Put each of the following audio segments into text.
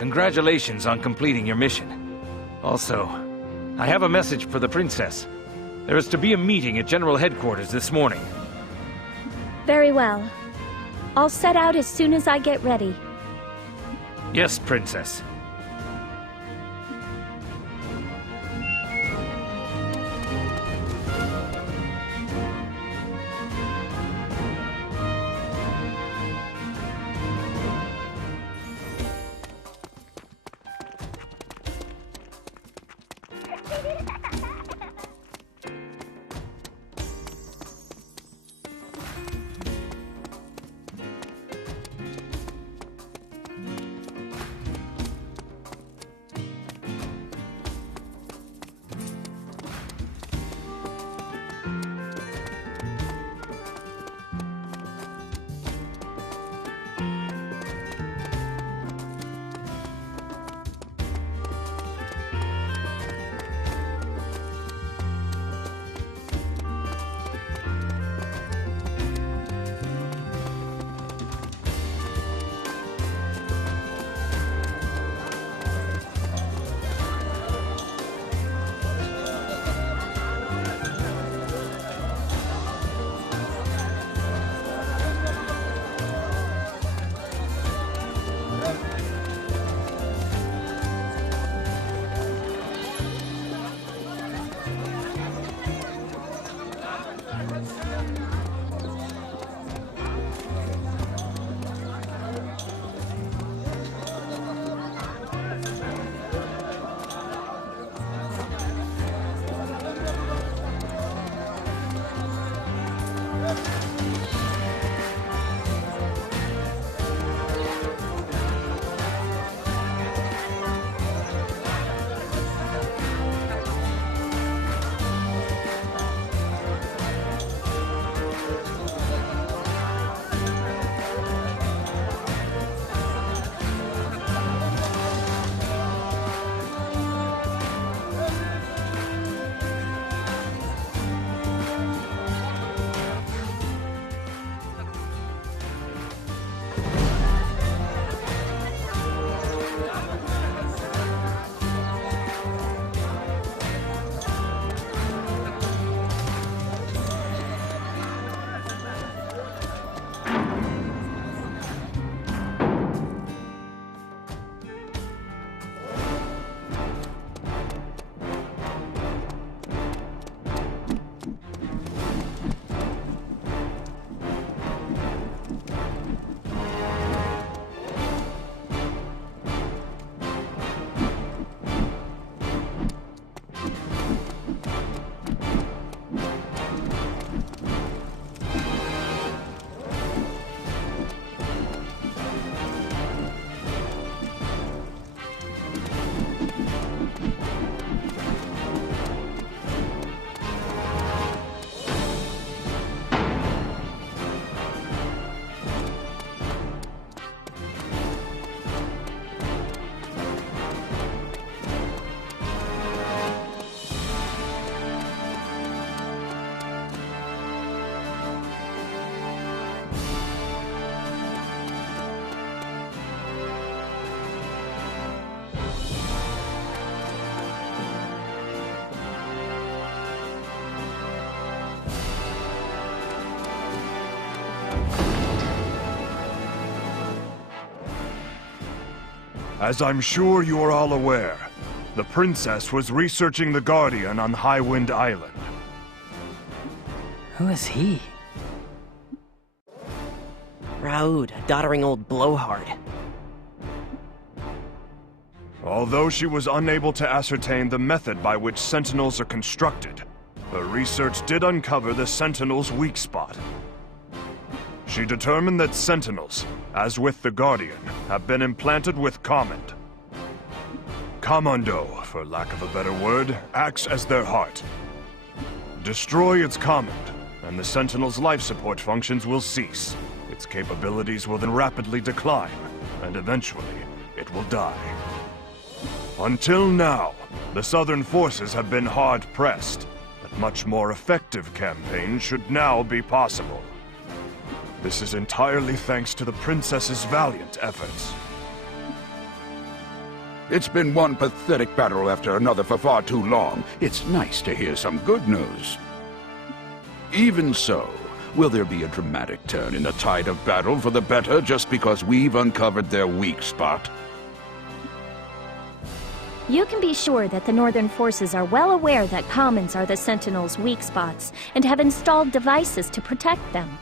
Congratulations on completing your mission. Also, I have a message for the princess. There is to be a meeting at General Headquarters this morning. Very well. I'll set out as soon as I get ready. Yes, Princess. As I'm sure you are all aware, the princess was researching the Guardian on Highwind Island. Who is he? Raoud, a doddering old blowhard. Although she was unable to ascertain the method by which Sentinels are constructed, her research did uncover the Sentinel's weak spot. She determined that Sentinels, as with the Guardian, have been implanted with Command. Commando, for lack of a better word, acts as their heart. Destroy its Command, and the Sentinel's life support functions will cease. Its capabilities will then rapidly decline, and eventually, it will die. Until now, the Southern forces have been hard-pressed, but much more effective campaigns should now be possible. This is entirely thanks to the Princess's valiant efforts. It's been one pathetic battle after another for far too long. It's nice to hear some good news. Even so, will there be a dramatic turn in the tide of battle for the better just because we've uncovered their weak spot? You can be sure that the Northern forces are well aware that commons are the Sentinels' weak spots and have installed devices to protect them.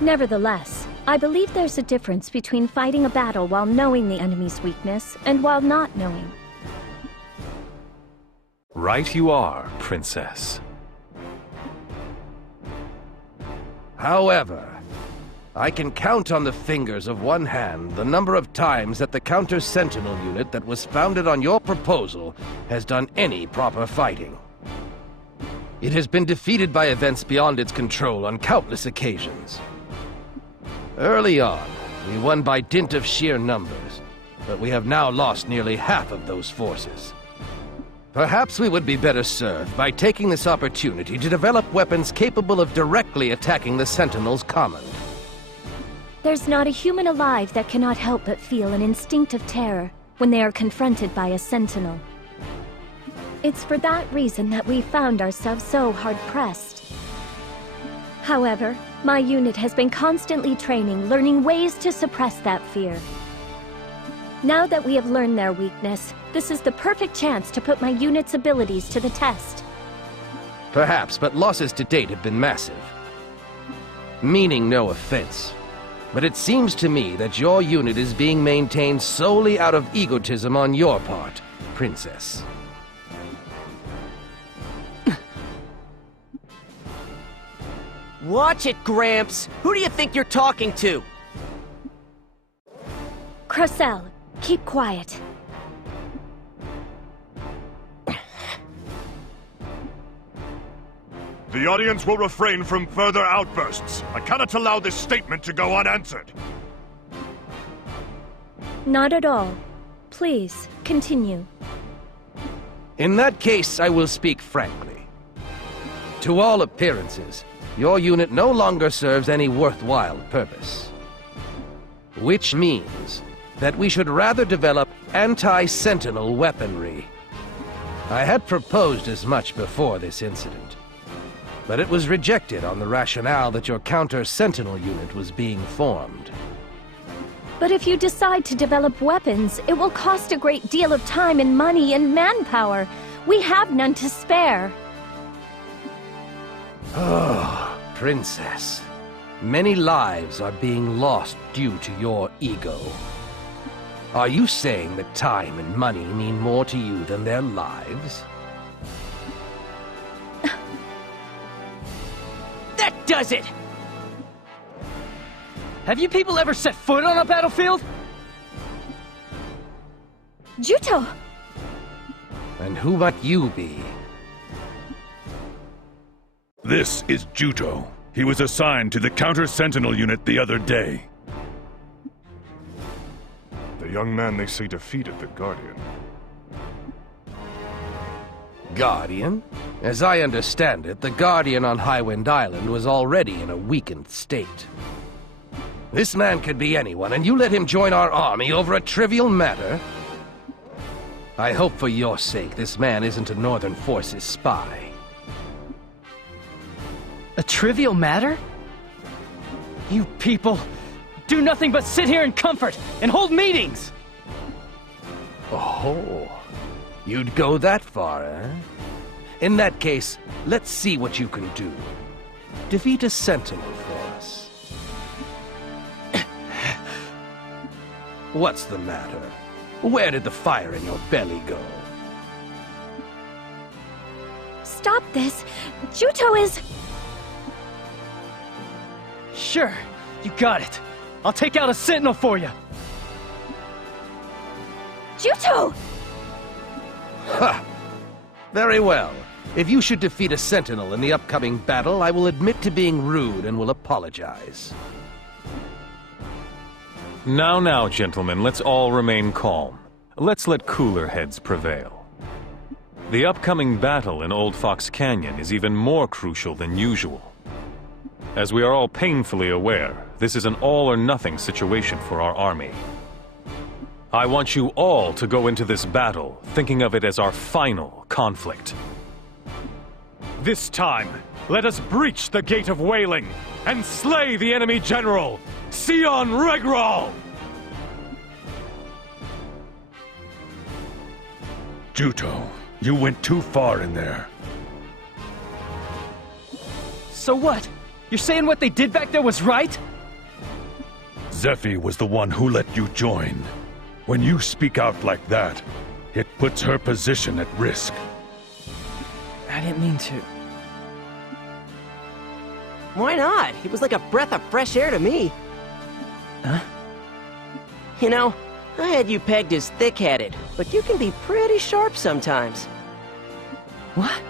Nevertheless, I believe there's a difference between fighting a battle while knowing the enemy's weakness and while not knowing. Right you are, Princess. However, I can count on the fingers of one hand the number of times that the Counter-Sentinel unit that was founded on your proposal has done any proper fighting. It has been defeated by events beyond its control on countless occasions. Early on, we won by dint of sheer numbers, but we have now lost nearly half of those forces. Perhaps we would be better served by taking this opportunity to develop weapons capable of directly attacking the Sentinel's command. There's not a human alive that cannot help but feel an instinctive terror when they are confronted by a Sentinel. It's for that reason that we found ourselves so hard-pressed. However, my unit has been constantly training, learning ways to suppress that fear. Now that we have learned their weakness, this is the perfect chance to put my unit's abilities to the test. Perhaps, but losses to date have been massive. Meaning no offense, but it seems to me that your unit is being maintained solely out of egotism on your part, Princess. Watch it, Gramps! Who do you think you're talking to? Crocell, keep quiet. The audience will refrain from further outbursts. I cannot allow this statement to go unanswered. Not at all. Please, continue. In that case, I will speak frankly. To all appearances, your unit no longer serves any worthwhile purpose. Which means that we should rather develop anti-Sentinel weaponry. I had proposed as much before this incident, but it was rejected on the rationale that your Counter-Sentinel unit was being formed. But if you decide to develop weapons, it will cost a great deal of time and money and manpower. We have none to spare. Oh, Princess. Many lives are being lost due to your ego. Are you saying that time and money mean more to you than their lives? That does it! Have you people ever set foot on a battlefield? Juto! And who might you be? This is Juto. He was assigned to the Counter-Sentinel unit the other day. The young man they say defeated the Guardian. Guardian? As I understand it, the Guardian on Highwind Island was already in a weakened state. This man could be anyone, and you let him join our army over a trivial matter? I hope for your sake this man isn't a Northern Forces spy. A trivial matter? You people do nothing but sit here in comfort and hold meetings! Oh, you'd go that far, eh? In that case, let's see what you can do. Defeat a Sentinel for us. What's the matter? Where did the fire in your belly go? Stop this! Juto is... Sure, you got it. I'll take out a Sentinel for you. Juto! Ha! Very well. If you should defeat a Sentinel in the upcoming battle, I will admit to being rude and will apologize. Now, gentlemen, let's all remain calm. Let's let cooler heads prevail. The upcoming battle in Old Fox Canyon is even more crucial than usual. As we are all painfully aware, this is an all-or-nothing situation for our army. I want you all to go into this battle thinking of it as our final conflict. This time, let us breach the Gate of Wailing and slay the enemy general, Sion Regral! Juto, you went too far in there. So what? You're saying what they did back there was right? Zephi was the one who let you join. When you speak out like that, it puts her position at risk. I didn't mean to. Why not? He was like a breath of fresh air to me. Huh? You know, I had you pegged as thick-headed, but you can be pretty sharp sometimes. What?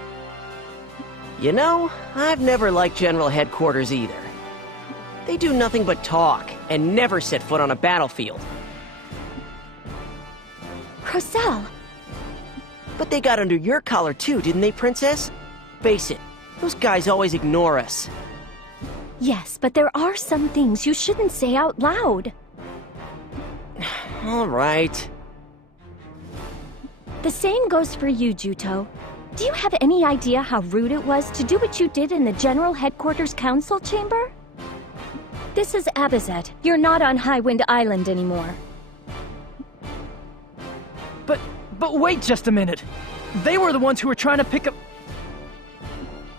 You know, I've never liked General Headquarters either. They do nothing but talk, and never set foot on a battlefield. Crocell! But they got under your collar too, didn't they, Princess? Face it, those guys always ignore us. Yes, but there are some things you shouldn't say out loud. All right. The same goes for you, Juto. Do you have any idea how rude it was to do what you did in the General Headquarters Council Chamber? This is Abizet. You're not on Highwind Island anymore. But wait just a minute. They were the ones who were trying to pick up...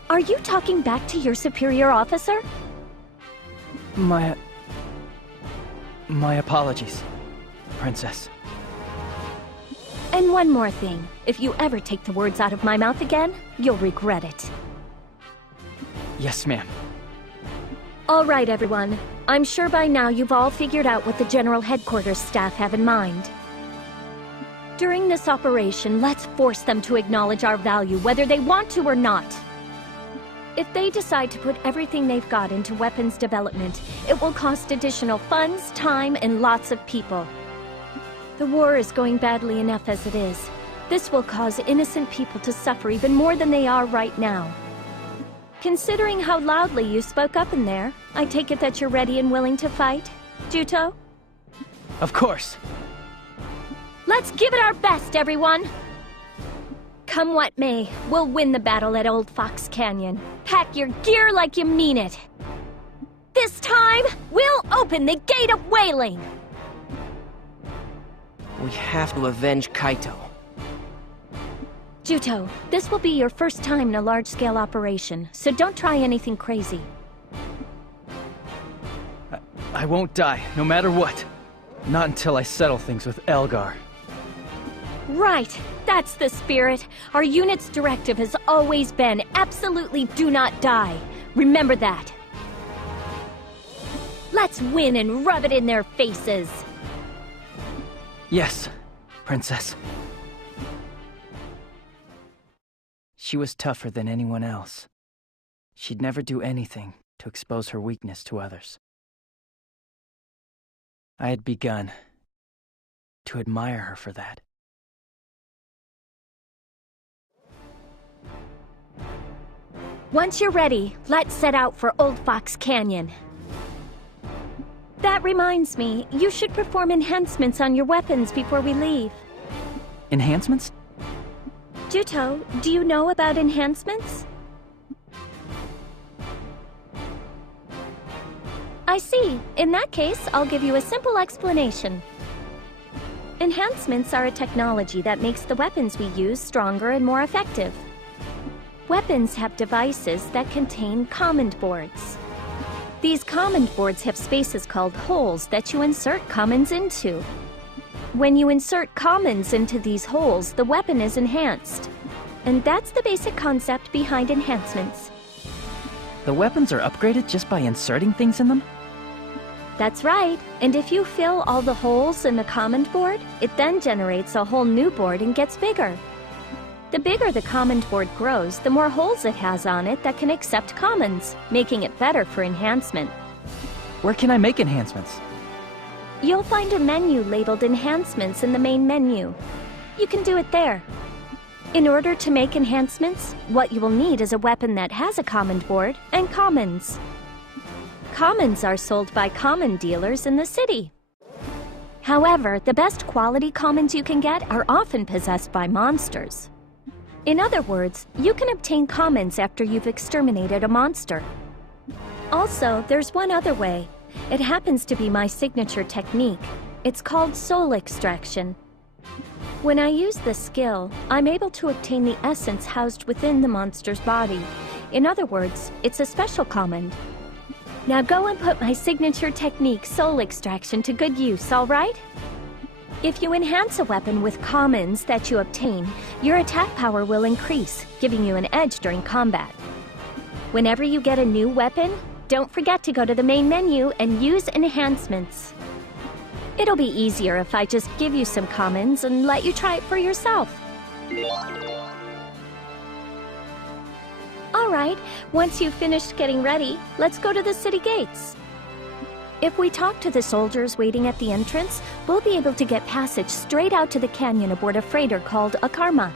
Are you talking back to your superior officer? My apologies, Princess. And one more thing. If you ever take the words out of my mouth again, you'll regret it. Yes, ma'am. All right, everyone. I'm sure by now you've all figured out what the General Headquarters staff have in mind. During this operation, let's force them to acknowledge our value, whether they want to or not. If they decide to put everything they've got into weapons development, it will cost additional funds, time, and lots of people. The war is going badly enough as it is. This will cause innocent people to suffer even more than they are right now. Considering how loudly you spoke up in there, I take it that you're ready and willing to fight, Juto? Of course. Let's give it our best, everyone! Come what may, we'll win the battle at Old Fox Canyon. Pack your gear like you mean it. This time, we'll open the Gate of Wailing! We have to avenge Kaito. Juto, this will be your first time in a large-scale operation, so don't try anything crazy. I won't die, no matter what. Not until I settle things with Elgar. Right! That's the spirit! Our unit's directive has always been absolutely do not die. Remember that. Let's win and rub it in their faces! Yes, Princess. She was tougher than anyone else. She'd never do anything to expose her weakness to others. I had begun to admire her for that. Once you're ready, let's set out for Old Fox Canyon. That reminds me, you should perform enhancements on your weapons before we leave. Enhancements? Juto, do you know about enhancements? I see. In that case, I'll give you a simple explanation. Enhancements are a technology that makes the weapons we use stronger and more effective. Weapons have devices that contain command boards. These command boards have spaces called holes that you insert commands into. When you insert commands into these holes, the weapon is enhanced. And that's the basic concept behind enhancements. The weapons are upgraded just by inserting things in them? That's right. And if you fill all the holes in the command board, it then generates a whole new board and gets bigger. The bigger the command board grows, the more holes it has on it that can accept commands, making it better for enhancement. Where can I make enhancements? You'll find a menu labeled Enhancements in the main menu. You can do it there. In order to make enhancements, what you will need is a weapon that has a command board and commands. Commands are sold by common dealers in the city. However, the best quality commons you can get are often possessed by monsters. In other words, you can obtain commons after you've exterminated a monster. Also, there's one other way. It happens to be my signature technique. It's called soul extraction. When I use this skill, I'm able to obtain the essence housed within the monster's body. In other words, it's a special command. Now go and put my signature technique, soul extraction, to good use, all right? If you enhance a weapon with commons that you obtain, your attack power will increase, giving you an edge during combat. Whenever you get a new weapon, don't forget to go to the main menu and use enhancements. It'll be easier if I just give you some commons and let you try it for yourself. Alright, once you've finished getting ready, let's go to the city gates. If we talk to the soldiers waiting at the entrance, we'll be able to get passage straight out to the canyon aboard a freighter called a Karma.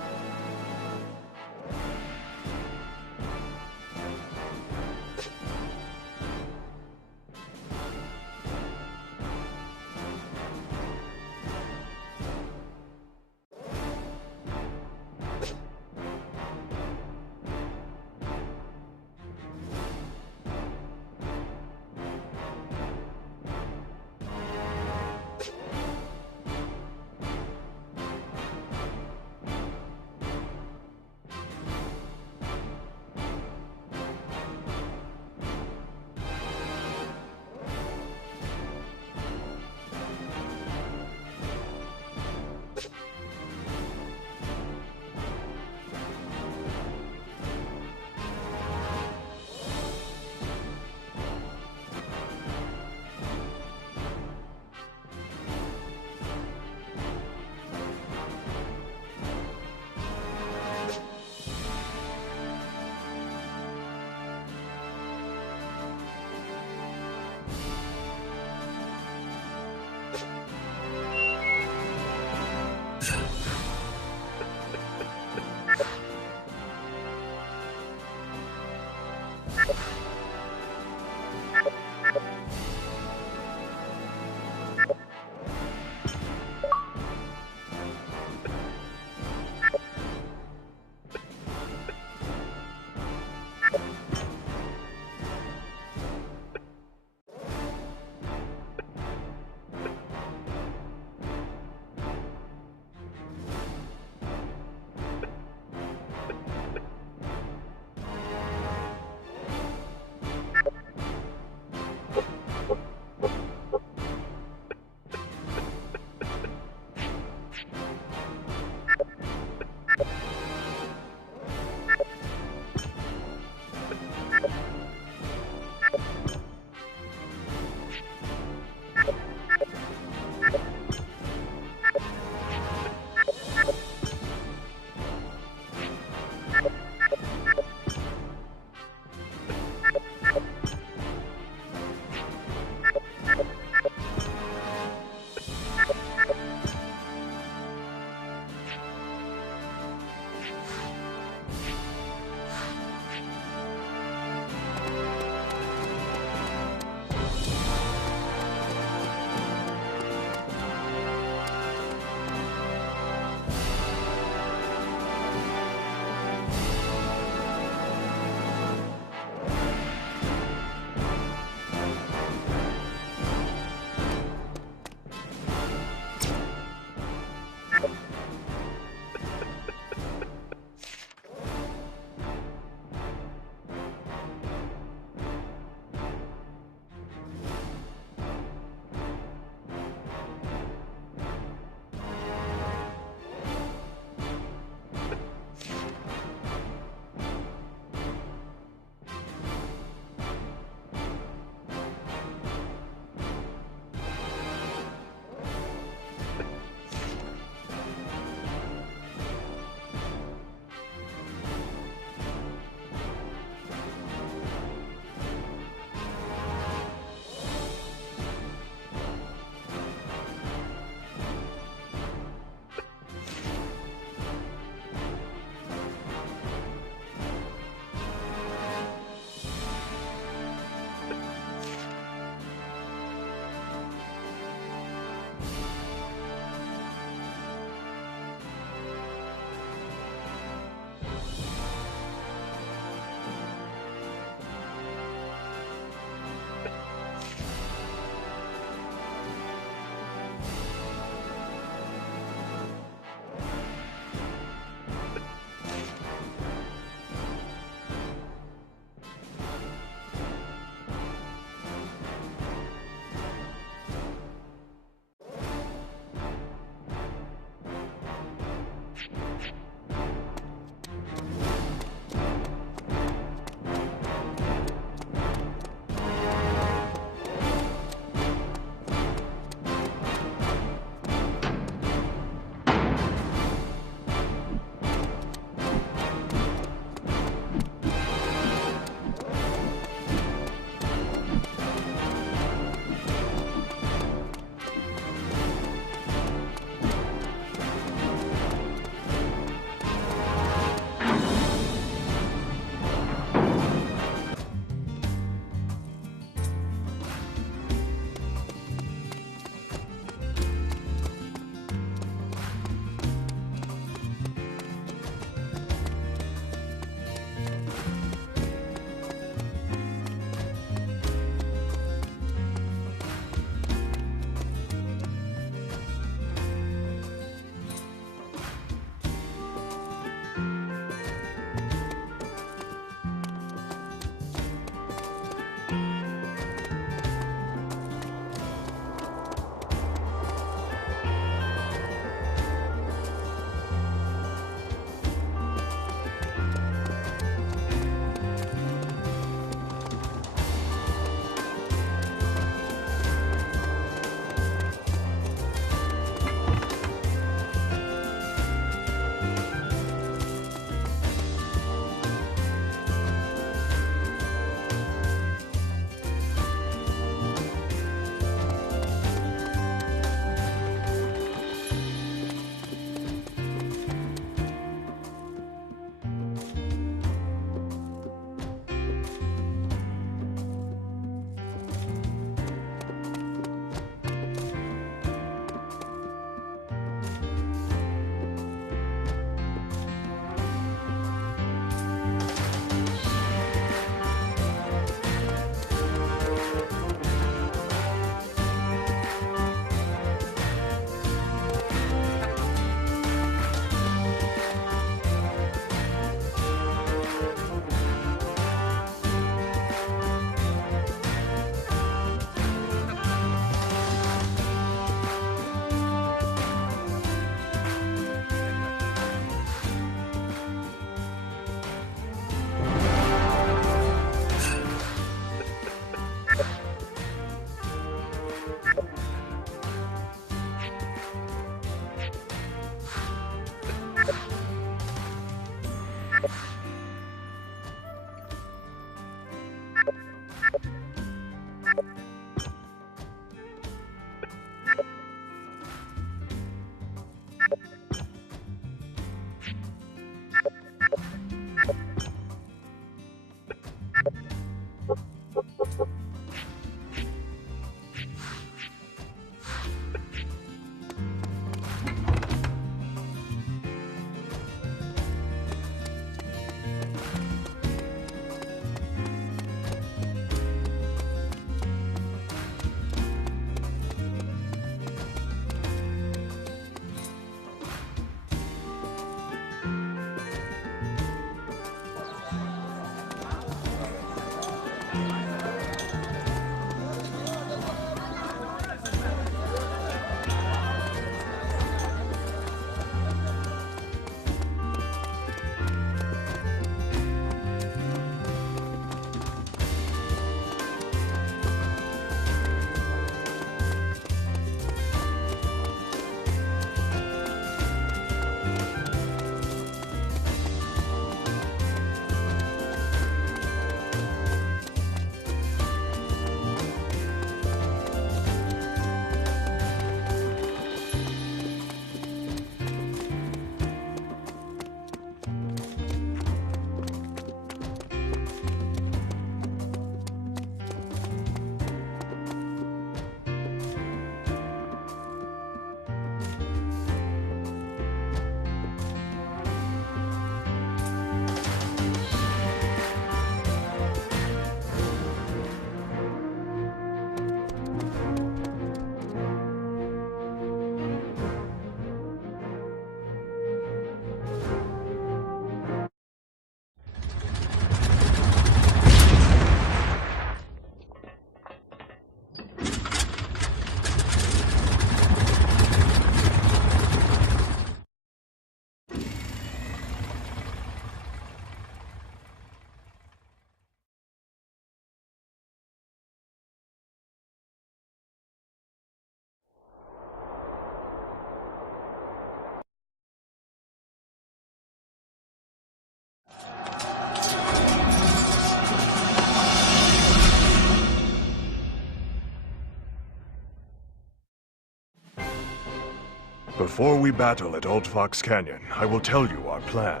Before we battle at Old Fox Canyon, I will tell you our plan.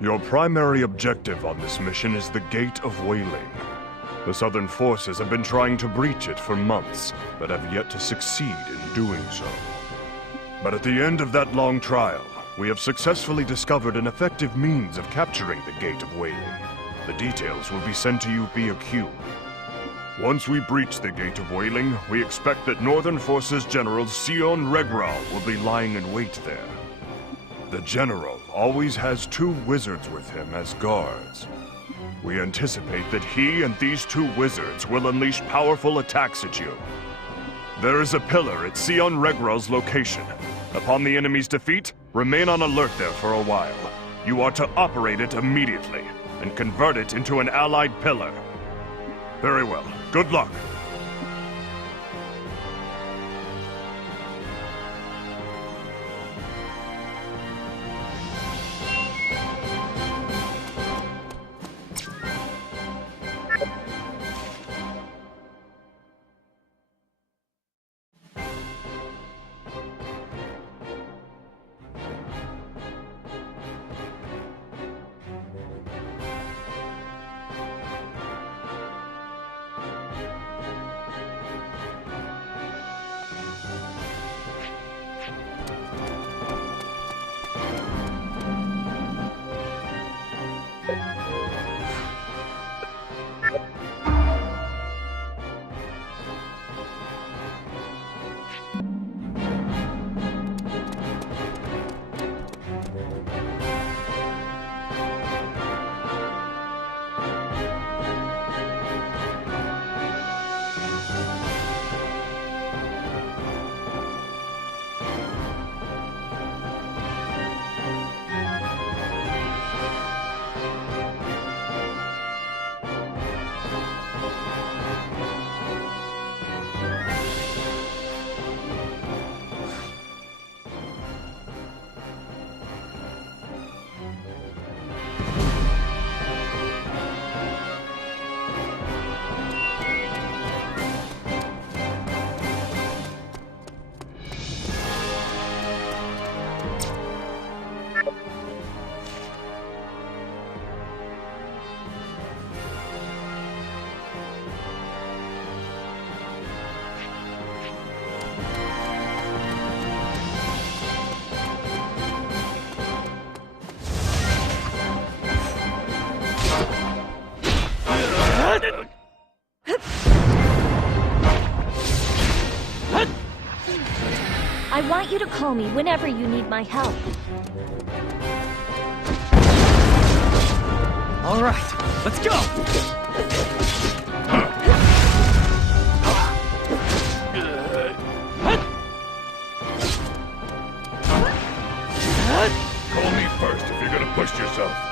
Your primary objective on this mission is the Gate of Wailing. The Southern forces have been trying to breach it for months, but have yet to succeed in doing so. But at the end of that long trial, we have successfully discovered an effective means of capturing the Gate of Wailing. The details will be sent to you via cube. Once we breach the Gate of Wailing, we expect that Northern Forces General Sion Regral will be lying in wait there. The General always has 2 wizards with him as guards. We anticipate that he and these 2 wizards will unleash powerful attacks at you. There is a pillar at Sion Regral's location. Upon the enemy's defeat, remain on alert there for a while. You are to operate it immediately, and convert it into an allied pillar. Very well. Good luck. I want you to call me whenever you need my help. All right, let's go! Call me first if you're gonna push yourself.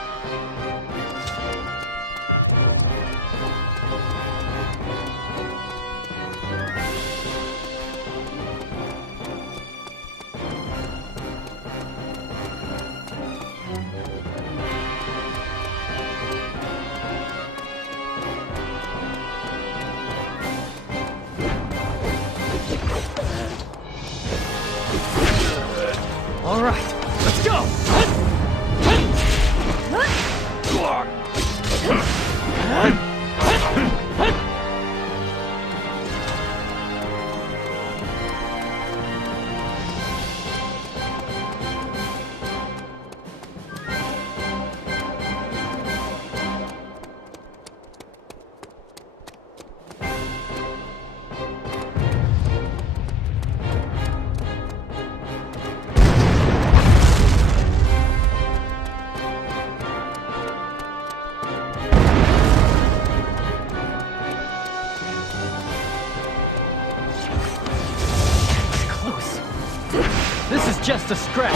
All right, let's go! This is just a scratch.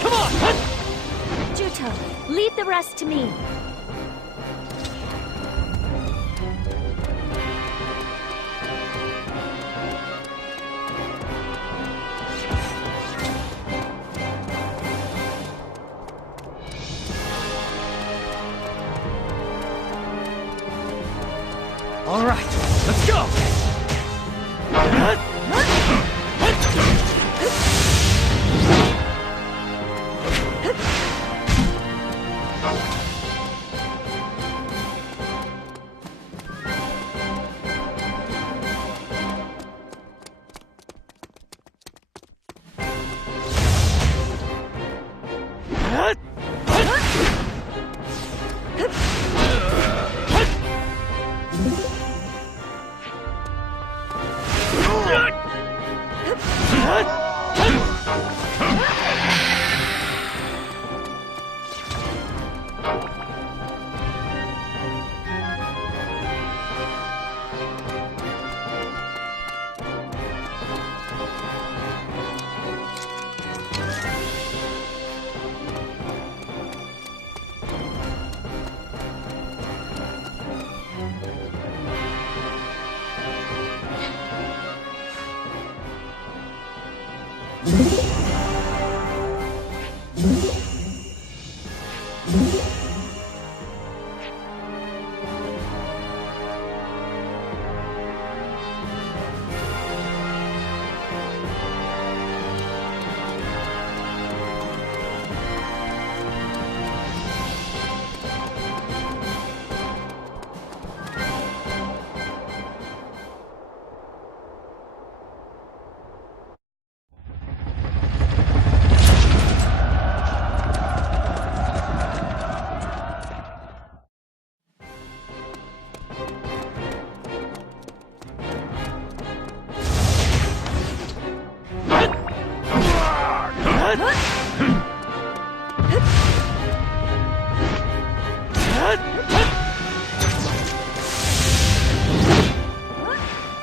Come on! Juto, leave the rest to me. All right, let's go!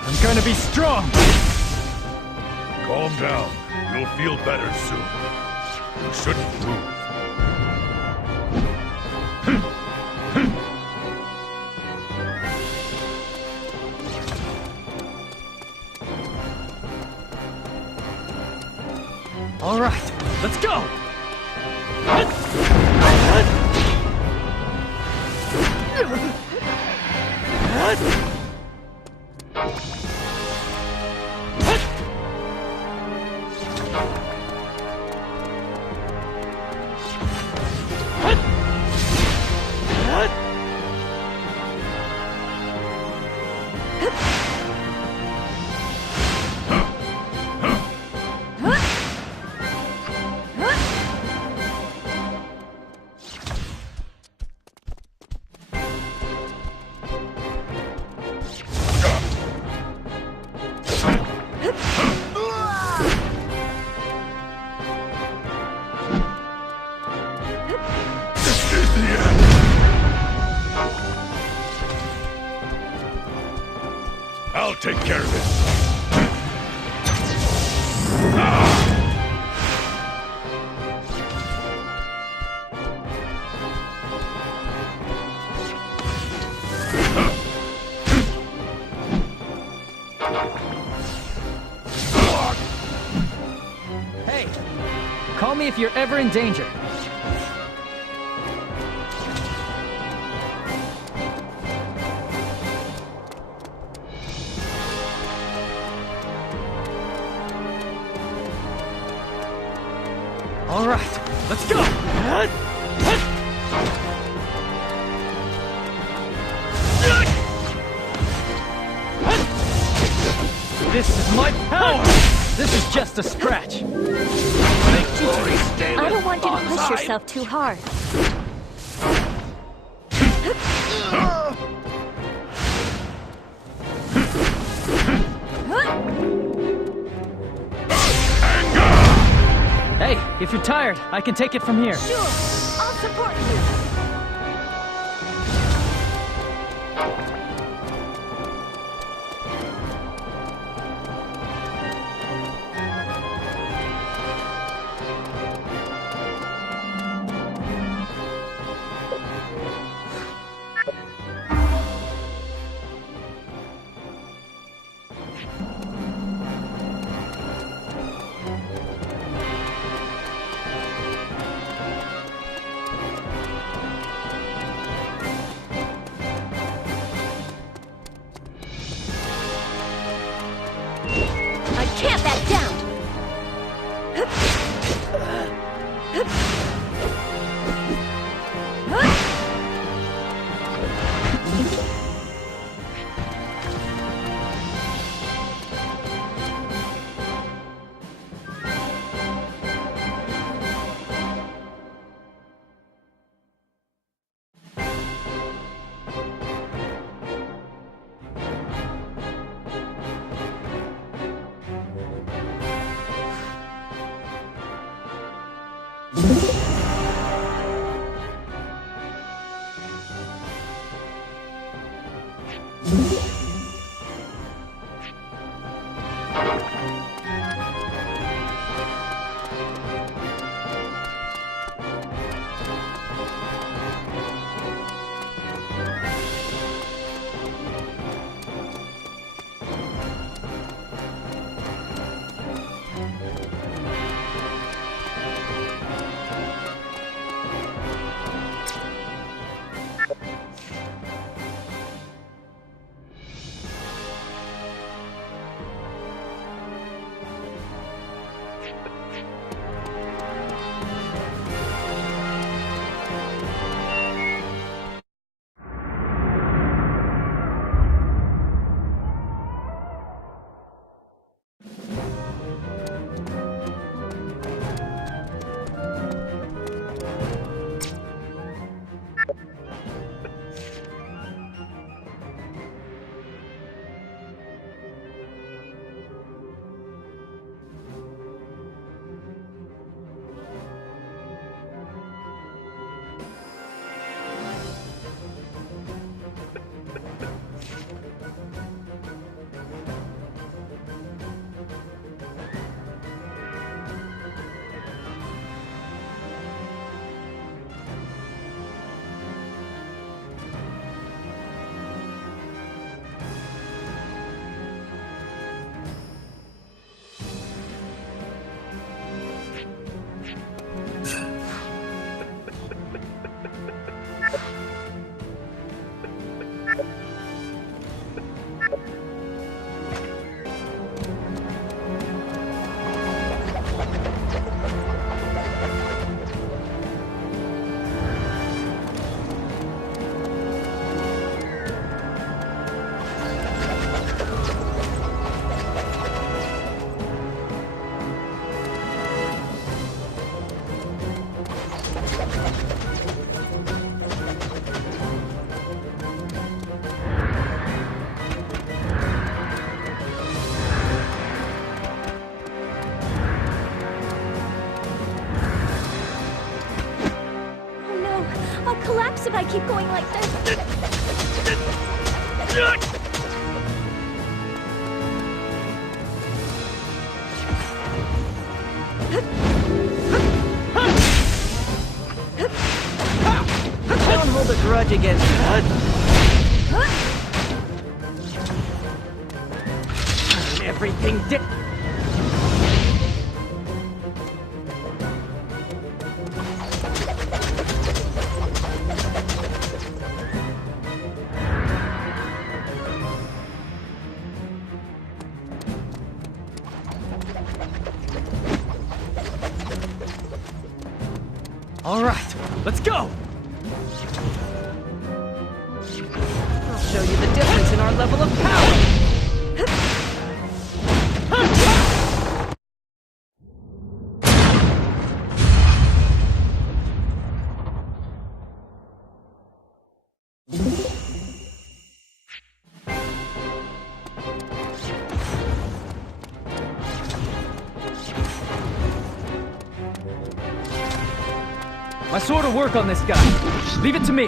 I'm gonna be strong! Calm down. You'll feel better soon. You shouldn't move. All right, let's go! I'll take care of it. Hey, call me if you're ever in danger. All right, let's go! This is my power! This is just a scratch. I don't want you to push yourself too hard. Hey, if you're tired, I can take it from here. Sure, I'll support you. If I keep going like this. Don't hold a grudge against me. Everything did. All right, let's go! I'll show you the difference in our level of power! My sword will work on this guy. Leave it to me.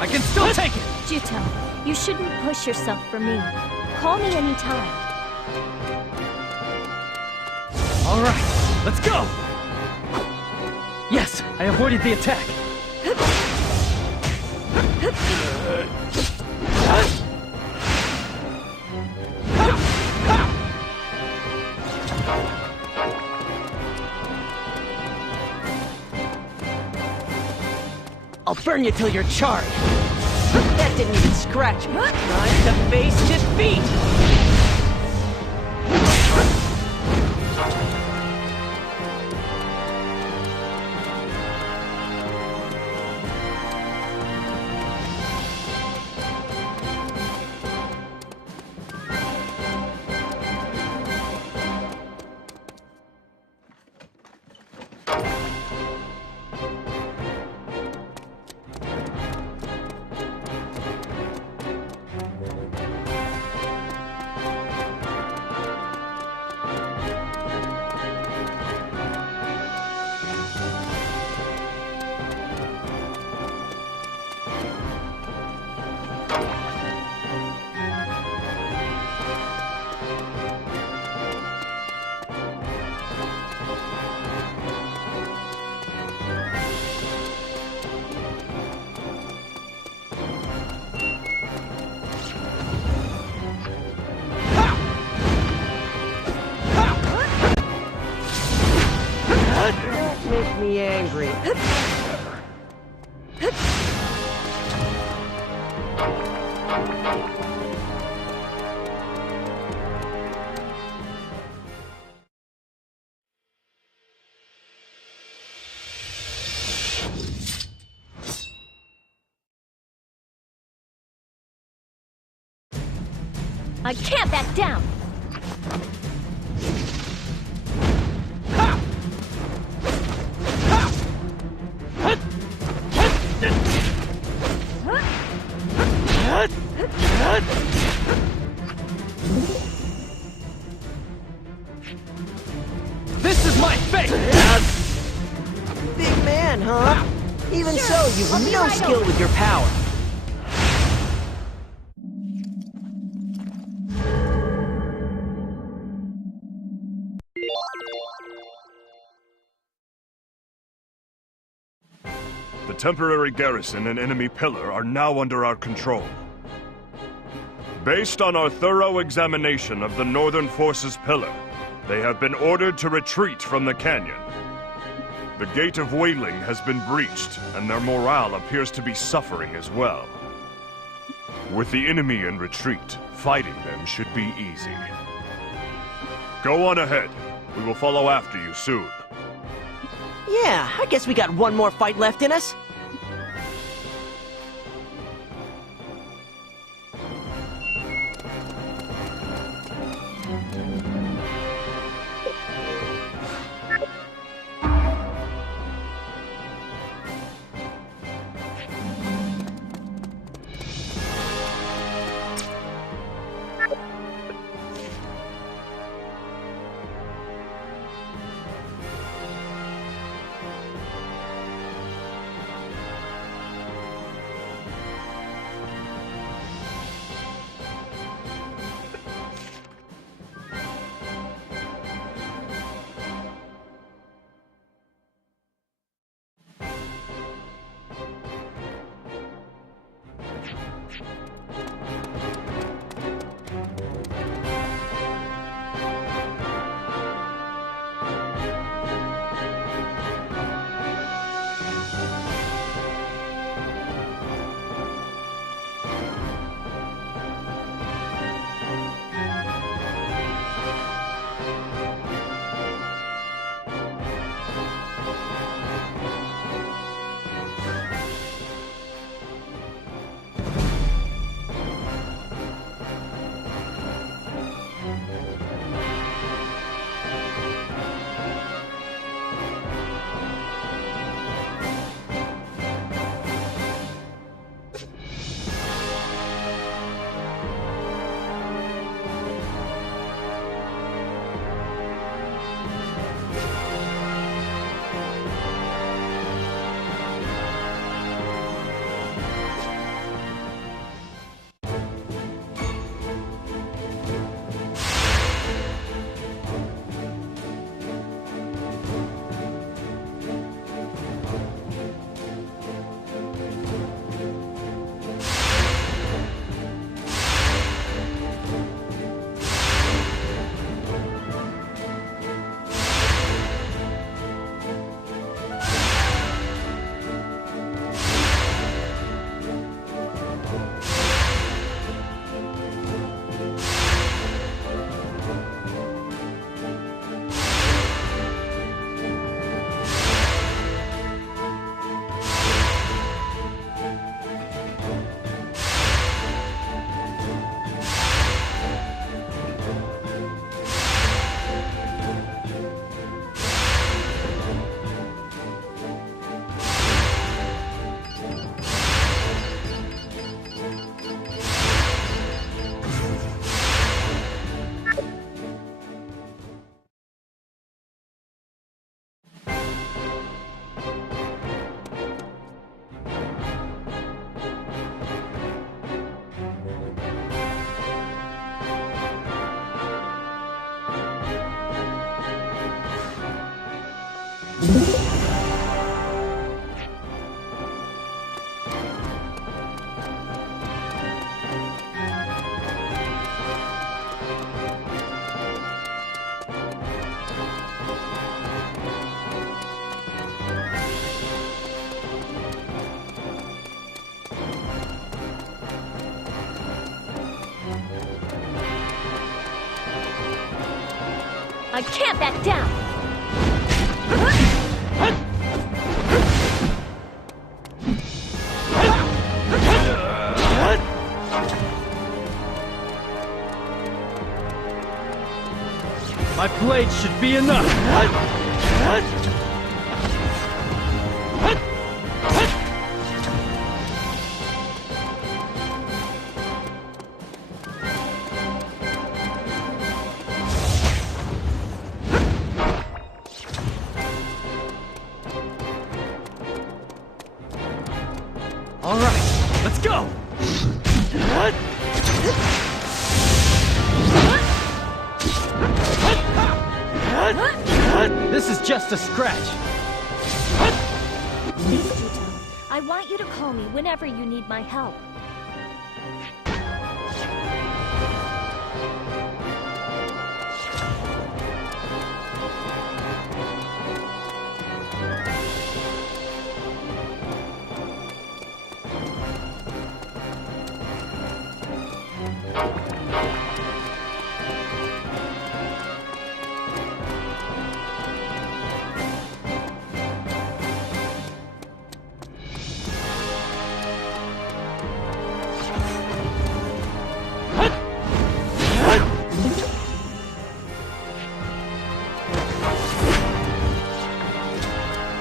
I can still take it! Juto, you shouldn't push yourself for me. Call me anytime. All right, let's go! Yes, I avoided the attack. I'll burn you till you're charred. That didn't even scratch me. Time to face defeat! Make me angry. I can't back down! This is my fate! Big man, huh? Even so, you've no skill with your power. The temporary garrison and enemy pillar are now under our control. Based on our thorough examination of the Northern Forces pillar, they have been ordered to retreat from the canyon. The Gate of Wailing has been breached, and their morale appears to be suffering as well. With the enemy in retreat, fighting them should be easy. Go on ahead. We will follow after you soon. Yeah, I guess we got one more fight left in us. I can't back down! My blade should be enough! All right, let's go! This is just a scratch. Please, Tito. I want you to call me whenever you need my help.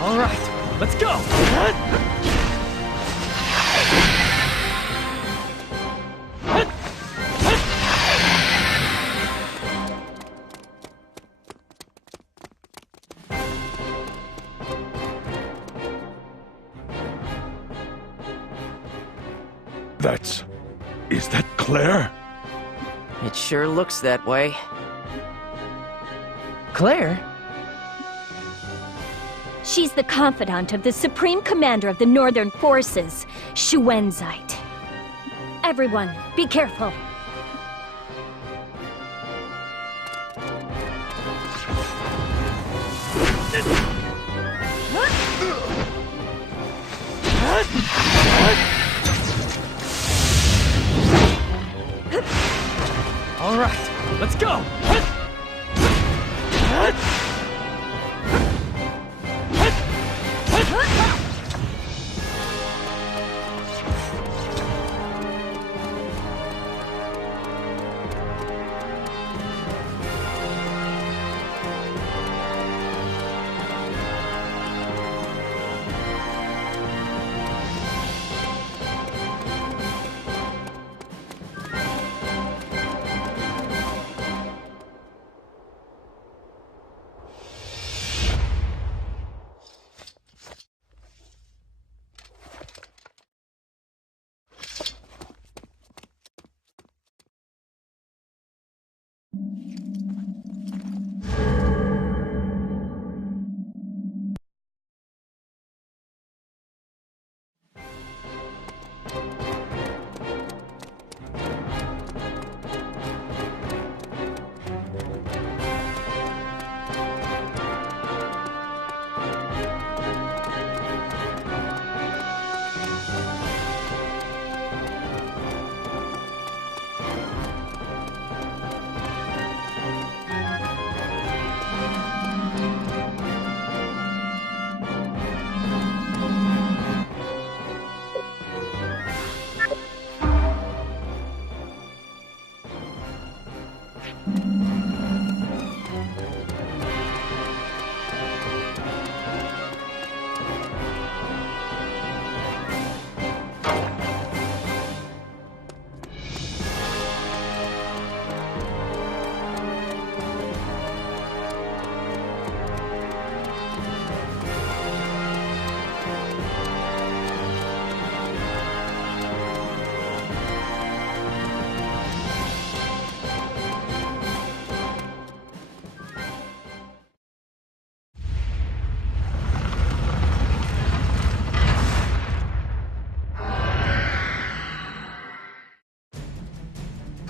All right, let's go! Is that Claire? It sure looks that way. Claire? She's the confidant of the Supreme Commander of the Northern Forces, Shuenzite. Everyone, be careful. All right, let's go!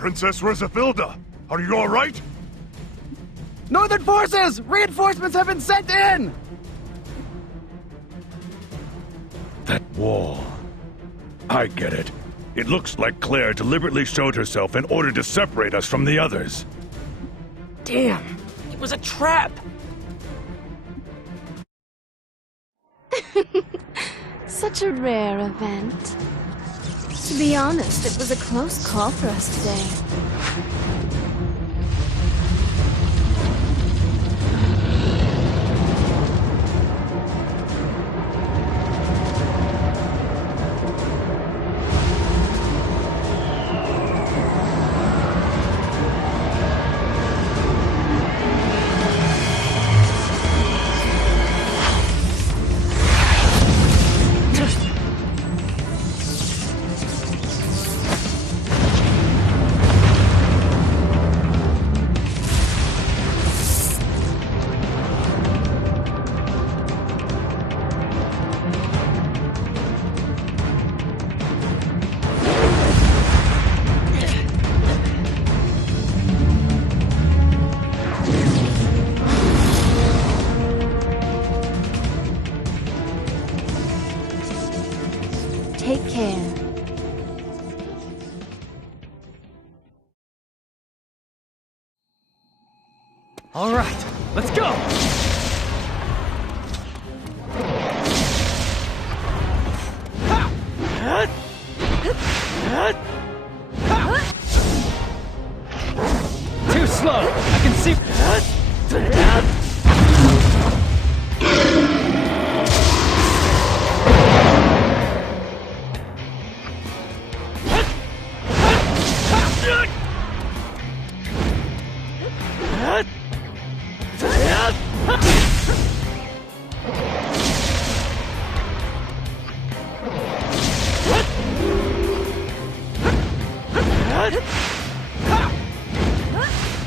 Princess Rosafilda, are you alright? Northern forces! Reinforcements have been sent in! That wall. I get it. It looks like Claire deliberately showed herself in order to separate us from the others. Damn, it was a trap! Such a rare event. To be honest, it was a close call for us today. Take care. All right, let's go! Too slow! I can see...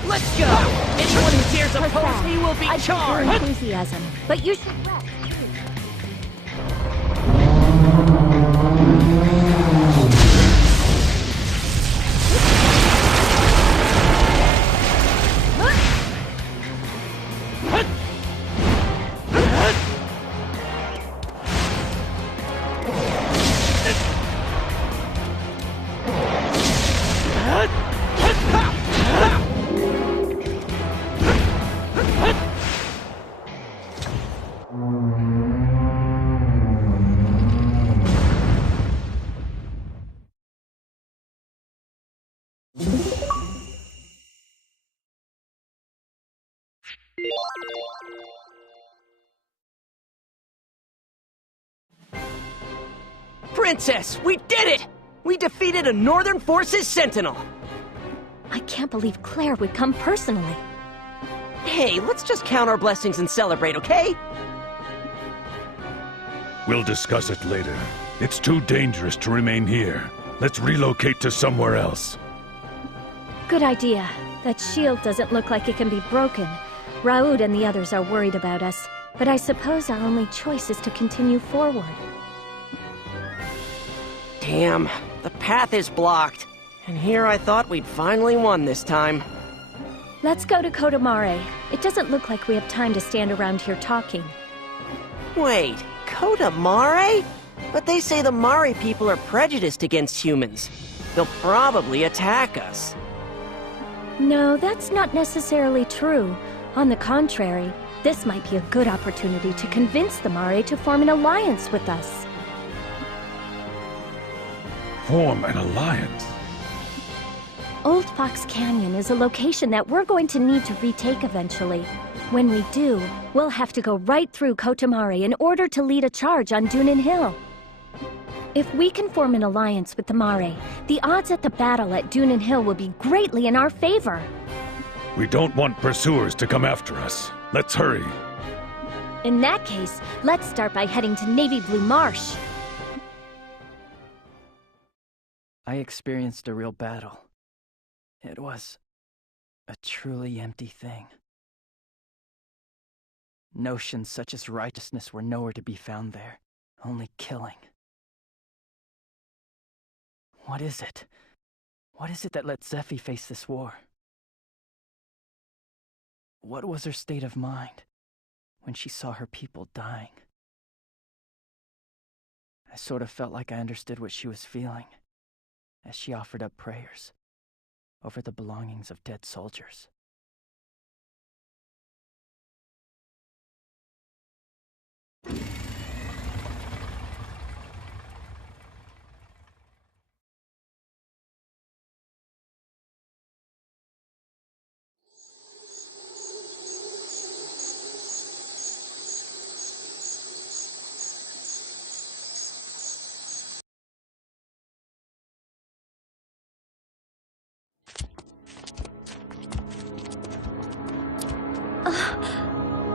Let's go! Anyone who dares oppose me will be I prefer charged! enthusiasm, but you should rest. Princess, we did it! We defeated a Northern Forces Sentinel! I can't believe Claire would come personally. Hey, let's just count our blessings and celebrate, okay? We'll discuss it later. It's too dangerous to remain here. Let's relocate to somewhere else. Good idea. That shield doesn't look like it can be broken. Raoud and the others are worried about us, but I suppose our only choice is to continue forward. Damn, the path is blocked. And here I thought we'd finally won this time. Let's go to Kotamare. It doesn't look like we have time to stand around here talking. Wait, Kotamare? But they say the Mari people are prejudiced against humans. They'll probably attack us. No, that's not necessarily true. On the contrary, this might be a good opportunity to convince the Mare to form an alliance with us. Form an alliance? Old Fox Canyon is a location that we're going to need to retake eventually. When we do, we'll have to go right through Kotamare in order to lead a charge on Dunin Hill. If we can form an alliance with the Mare, the odds at the battle at Dunin Hill will be greatly in our favor. We don't want pursuers to come after us. Let's hurry. In that case, let's start by heading to Navy Blue Marsh. I experienced a real battle. It was a truly empty thing. Notions such as righteousness were nowhere to be found there, only killing. What is it? What is it that let Zephi face this war? What was her state of mind when she saw her people dying? I sort of felt like I understood what she was feeling as she offered up prayers over the belongings of dead soldiers.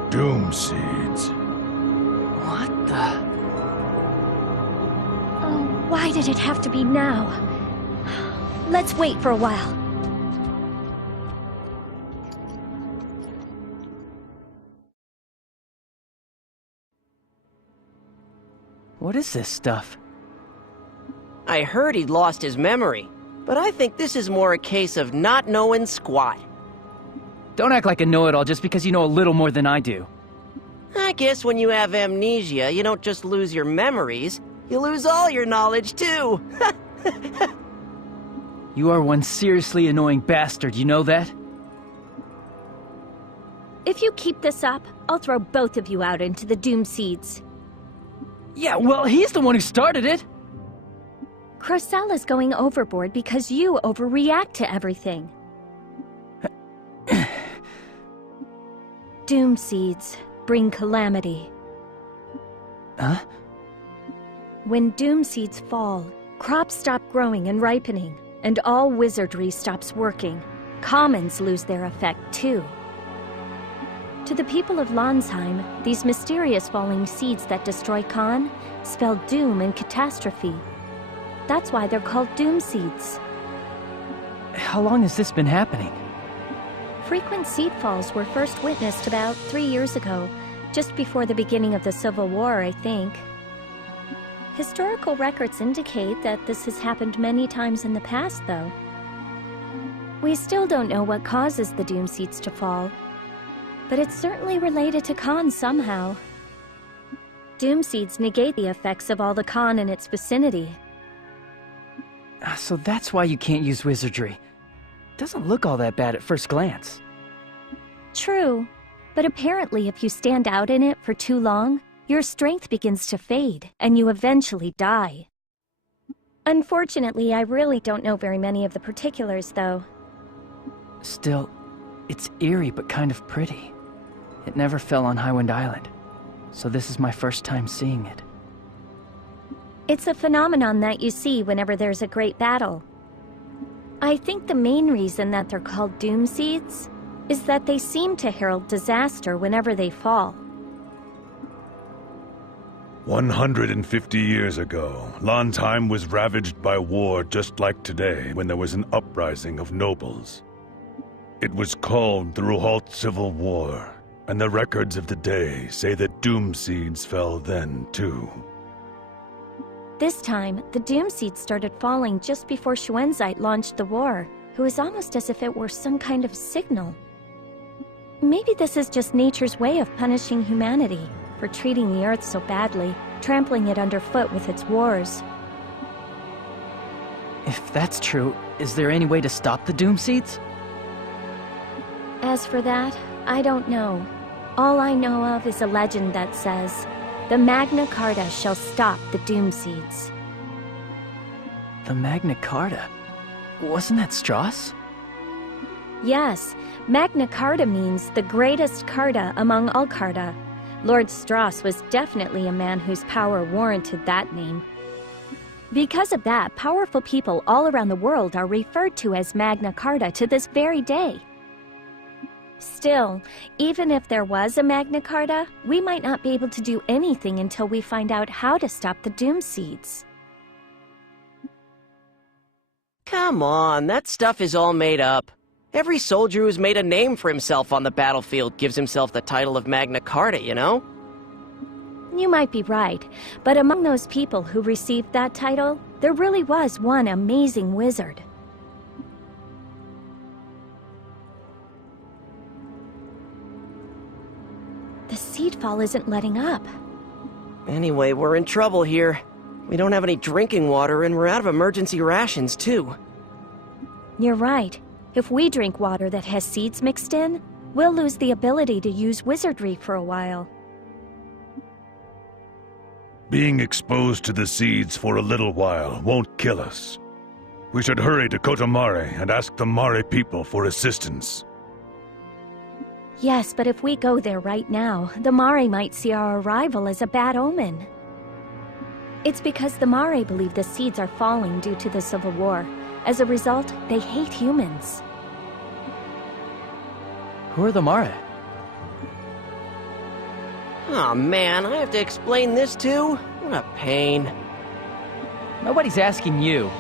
Doom seeds. What the? Oh, why did it have to be now? Let's wait for a while. What is this stuff? I heard he'd lost his memory, but I think this is more a case of not knowing squat. Don't act like a know-it-all just because you know a little more than I do. I guess when you have amnesia, you don't just lose your memories, you lose all your knowledge too. You are one seriously annoying bastard, you know that? If you keep this up, I'll throw both of you out into the Doom Seeds. Yeah, well, he's the one who started it! Crocell is going overboard because you overreact to everything. Doom Seeds bring calamity. Huh? When Doom Seeds fall, crops stop growing and ripening, and all wizardry stops working. Commons lose their effect too. To the people of Landsheim, these mysterious falling seeds that destroy Khan spell doom and catastrophe. That's why they're called Doom Seeds. How long has this been happening? Frequent seed falls were first witnessed about 3 years ago, just before the beginning of the Civil War, I think. Historical records indicate that this has happened many times in the past, though. We still don't know what causes the Doom Seeds to fall, but it's certainly related to Khan somehow. Doom Seeds negate the effects of all the Khan in its vicinity. So that's why you can't use wizardry. Doesn't look all that bad at first glance. True, but apparently if you stand out in it for too long, your strength begins to fade, and you eventually die. Unfortunately, I really don't know very many of the particulars, though. Still, it's eerie but kind of pretty. It never fell on Highwind Island, so this is my first time seeing it. It's a phenomenon that you see whenever there's a great battle. I think the main reason that they're called Doom Seeds is that they seem to herald disaster whenever they fall. 150 years ago, Landsheim was ravaged by war just like today when there was an uprising of nobles. It was called the Ruhalt Civil War, and the records of the day say that Doom Seeds fell then too. This time, the Doom Seeds started falling just before Schwenzite launched the war. It was almost as if it were some kind of signal. Maybe this is just nature's way of punishing humanity for treating the Earth so badly, trampling it underfoot with its wars. If that's true, is there any way to stop the Doom Seeds? As for that, I don't know. All I know of is a legend that says, the MagnaCarta shall stop the Doom Seeds. The MagnaCarta? Wasn't that Strauss? Yes, MagnaCarta means the greatest Carta among all Carta. Lord Strauss was definitely a man whose power warranted that name. Because of that, powerful people all around the world are referred to as MagnaCarta to this very day. Still, even if there was a MagnaCarta, we might not be able to do anything until we find out how to stop the Doom Seeds. Come on, that stuff is all made up. Every soldier who's made a name for himself on the battlefield gives himself the title of Magna Carta, you know? You might be right, but among those people who received that title, there really was one amazing wizard. seedfall isn't letting up. Anyway, we're in trouble here. We don't have any drinking water, and we're out of emergency rations, too. You're right. If we drink water that has seeds mixed in, we'll lose the ability to use wizardry for a while. Being exposed to the seeds for a little while won't kill us. We should hurry to Kotamare and ask the Mare people for assistance. Yes, but if we go there right now, the Mare might see our arrival as a bad omen. It's because the Mare believe the seeds are falling due to the Civil War. As a result, they hate humans. Who are the Mare? Aw, man, I have to explain this too? What a pain. Nobody's asking you.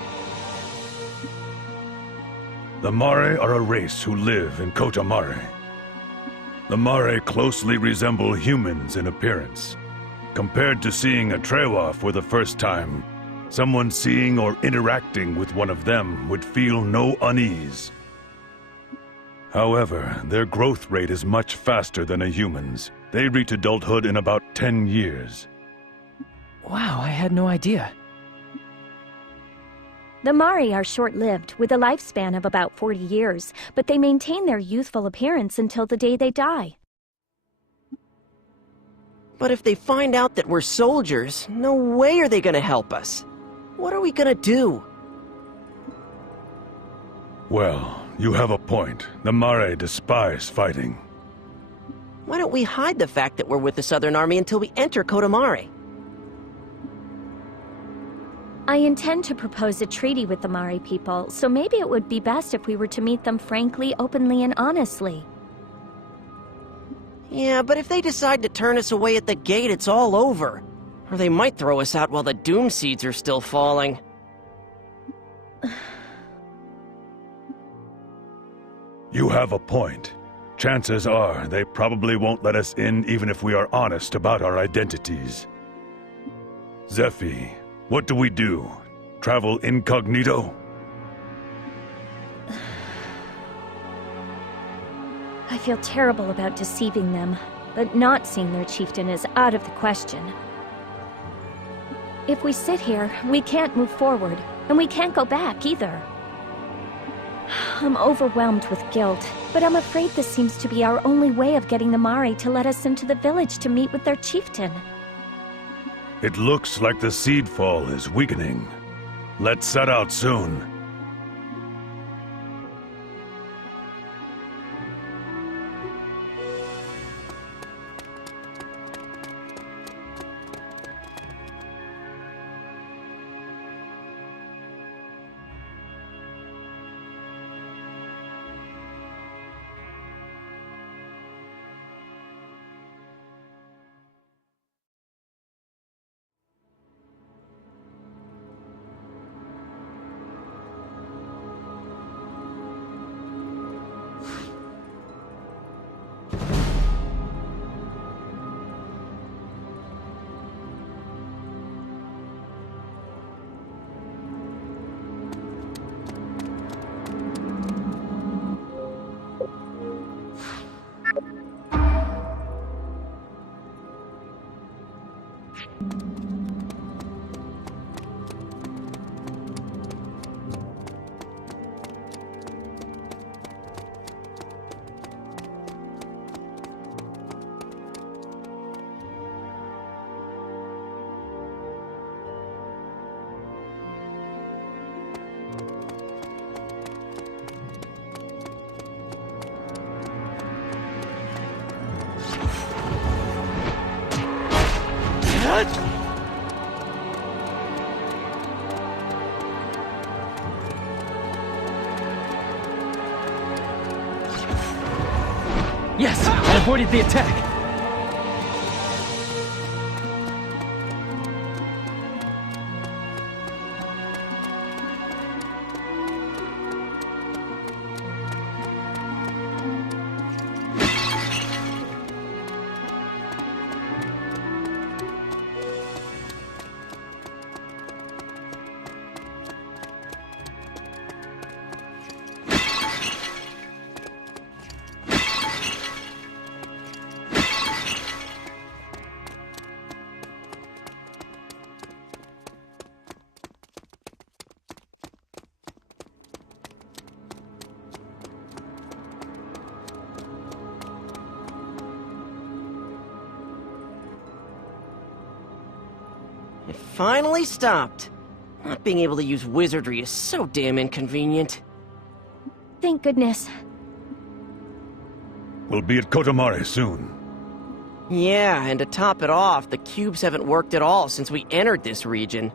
The Mare are a race who live in Kotamare. The Mare closely resemble humans in appearance. Compared to seeing a Trewa for the first time, someone seeing or interacting with one of them would feel no unease. However, their growth rate is much faster than a human's. They reach adulthood in about 10 years. Wow, I had no idea. The Mare are short-lived, with a lifespan of about 40 years, but they maintain their youthful appearance until the day they die. But if they find out that we're soldiers, no way are they gonna help us. What are we gonna do? Well, you have a point. The Mare despise fighting. Why don't we hide the fact that we're with the Southern Army until we enter Kotamare? I intend to propose a treaty with the Mare people, so maybe it would be best if we were to meet them frankly, openly, and honestly. Yeah, but if they decide to turn us away at the gate, it's all over. Or they might throw us out while the doom seeds are still falling. You have a point. Chances are they probably won't let us in even if we are honest about our identities. Zephi, what do we do? Travel incognito? I feel terrible about deceiving them, but not seeing their chieftain is out of the question. If we sit here, we can't move forward, and we can't go back either. I'm overwhelmed with guilt, but I'm afraid this seems to be our only way of getting the Mare to let us into the village to meet with their chieftain. It looks like the seedfall is weakening. Let's set out soon. Yes, I avoided the attack. finally stopped. Not being able to use wizardry is so damn inconvenient. Thank goodness. We'll be at Kotomare soon. Yeah, and to top it off, the cubes haven't worked at all since we entered this region.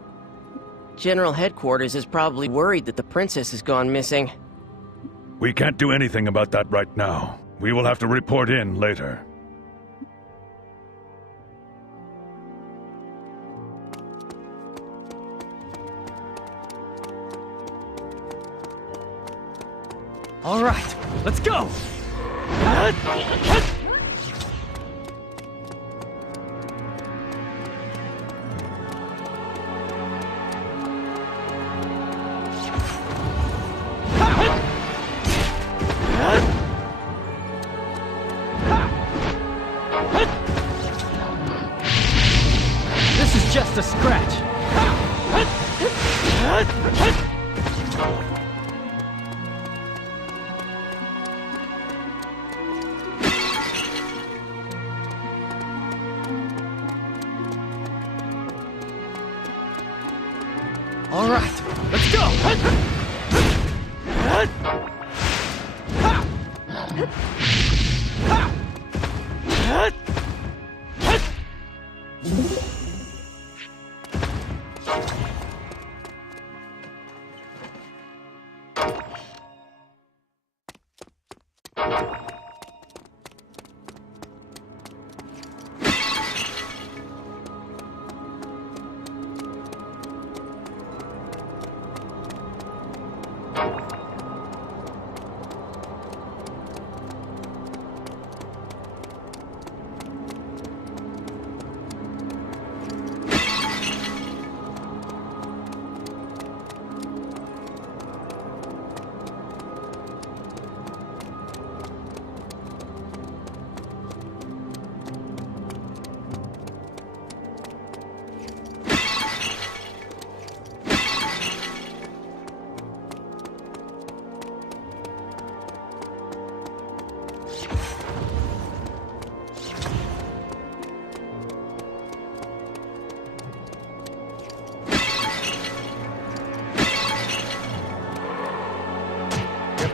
General Headquarters is probably worried that the princess has gone missing. We can't do anything about that right now. We will have to report in later. All right, let's go! This is just a scratch. All right, let's go!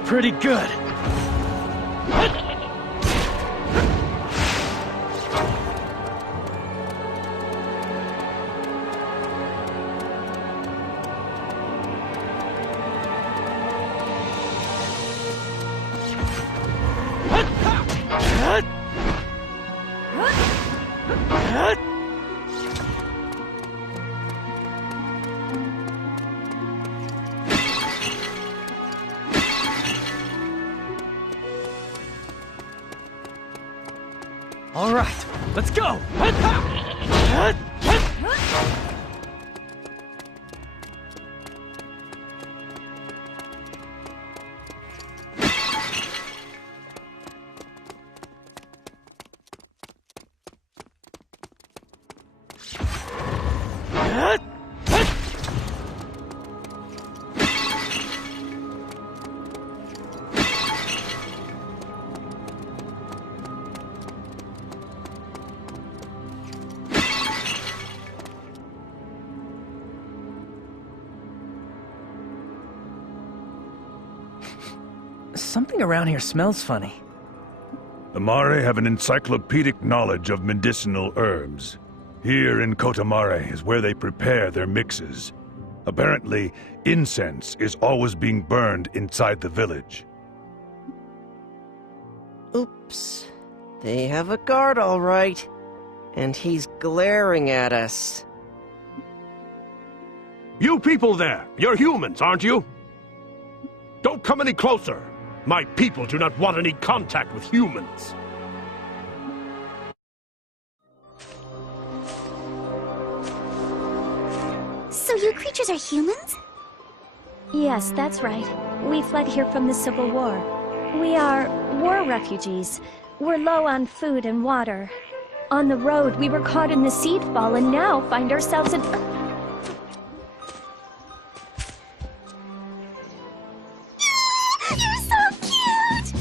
Pretty good. All right, let's go! Something around here smells funny. The Mare have an encyclopedic knowledge of medicinal herbs. Here in Kotomare is where they prepare their mixes. Apparently, incense is always being burned inside the village. Oops. They have a guard, all right. And he's glaring at us. You people there! You're humans, aren't you? Don't come any closer! My people do not want any contact with humans! So you creatures are humans? Yes, that's right. We fled here from the Civil War. We are war refugees. We're low on food and water. On the road, we were caught in the seed fall and now find ourselves in... You're so cute!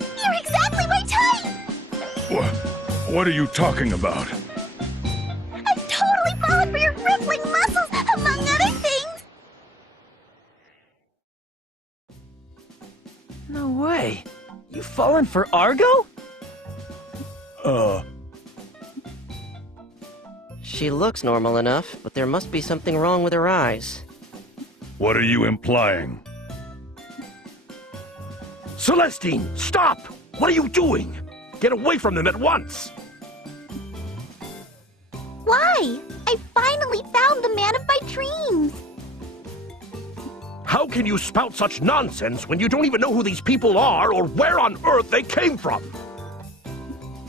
You're exactly my type! What are you talking about? I've totally fallen for your rippling You fallen for Argo? She looks normal enough, but there must be something wrong with her eyes. What are you implying? Celestine, stop! What are you doing? Get away from them at once! Why? I finally found the man of my dreams! How can you spout such nonsense when you don't even know who these people are or where on earth they came from?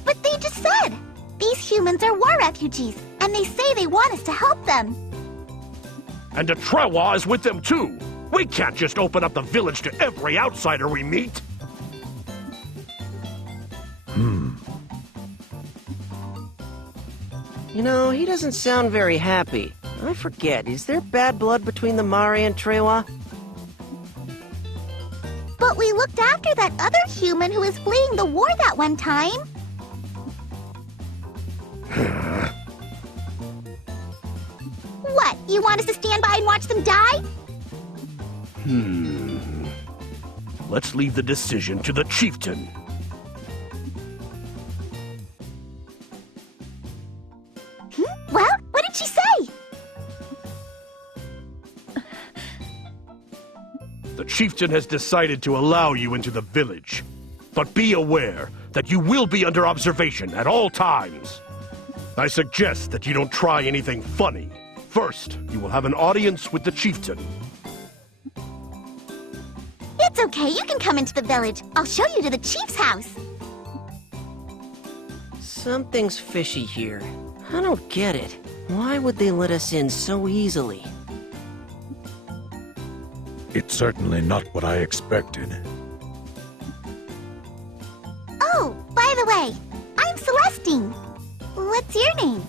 But they just said! These humans are war refugees, and they say they want us to help them. And the Trewa is with them too! We can't just open up the village to every outsider we meet! You know, he doesn't sound very happy. I forget, is there bad blood between the Mare and Trewa? But we looked after that other human who was fleeing the war that one time. What, you want us to stand by and watch them die? Let's leave the decision to the chieftain. Well, what did she say? The chieftain has decided to allow you into the village. But be aware that you will be under observation at all times. I suggest that you don't try anything funny. First, you will have an audience with the chieftain. It's okay, you can come into the village. I'll show you to the chief's house. Something's fishy here. I don't get it. Why would they let us in so easily? It's certainly not what I expected. Oh, by the way, I'm Celestine. What's your name?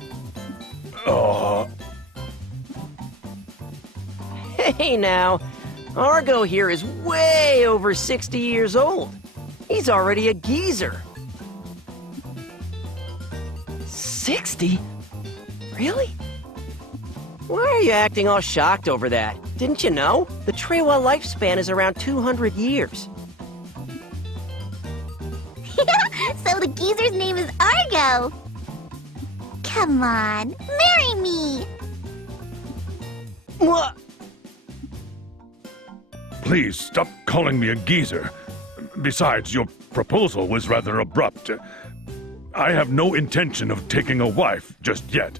Hey now, Argo here is way over 60 years old. He's already a geezer. 60? Really? Why are you acting all shocked over that? Didn't you know? The Trewa lifespan is around 200 years. So the geezer's name is Argo. Come on, marry me. What? Please, stop calling me a geezer. Besides, your proposal was rather abrupt. I have no intention of taking a wife just yet.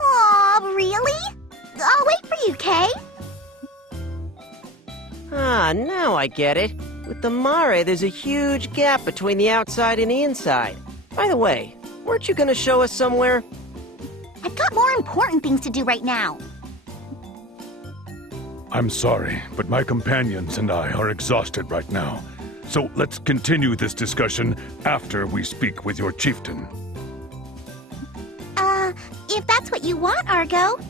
Aw, really? I'll wait for you, Kay. Ah, now I get it. With the Mare, there's a huge gap between the outside and the inside. By the way, weren't you gonna show us somewhere? I've got more important things to do right now. I'm sorry, but my companions and I are exhausted right now. So let's continue this discussion after we speak with your chieftain. If that's what you want, Argo.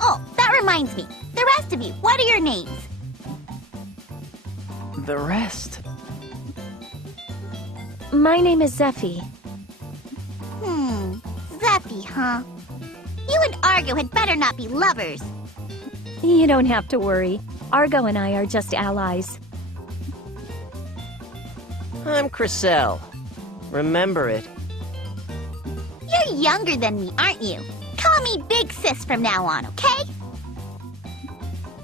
Oh, that reminds me. The rest of you, what are your names? The rest? My name is Zephy. Zephy, huh? You and Argo had better not be lovers. You don't have to worry. Argo and I are just allies. I'm Chrysel. Remember it. You're younger than me, aren't you? Call me Big Sis from now on, okay?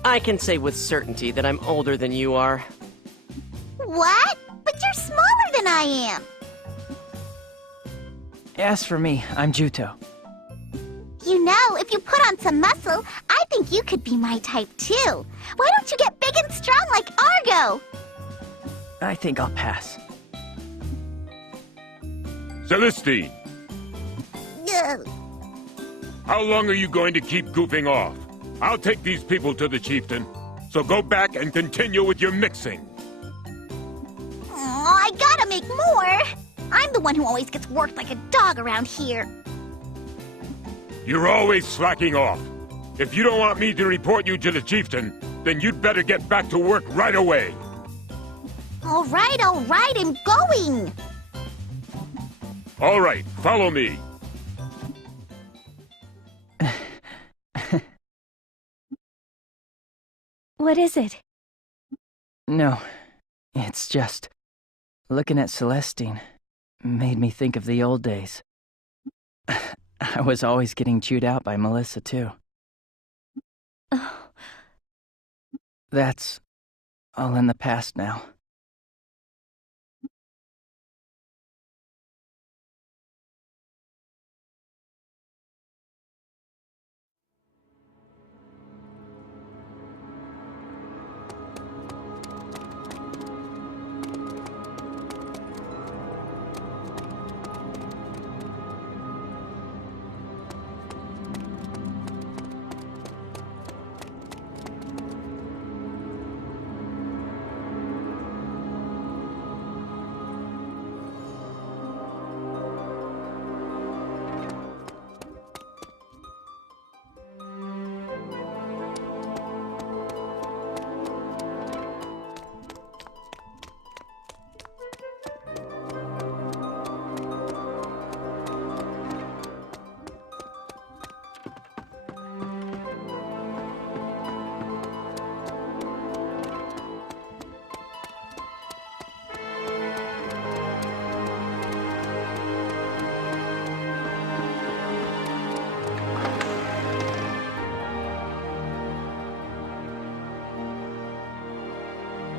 I can say with certainty that I'm older than you are. What? But you're smaller than I am. As for me, I'm Juto. You know, if you put on some muscle, I think you could be my type too. Why don't you get big and strong like Argo? I think I'll pass. Celestine, Ugh. how long are you going to keep goofing off? I'll take these people to the chieftain, so go back and continue with your mixing. Oh, I gotta make more. I'm the one who always gets worked like a dog around here. You're always slacking off. If you don't want me to report you to the chieftain, then you'd better get back to work right away. All right, I'm going. All right, follow me. What is it? No, it's just... looking at Celestine made me think of the old days. I was always getting chewed out by Melissa, too. That's all in the past now.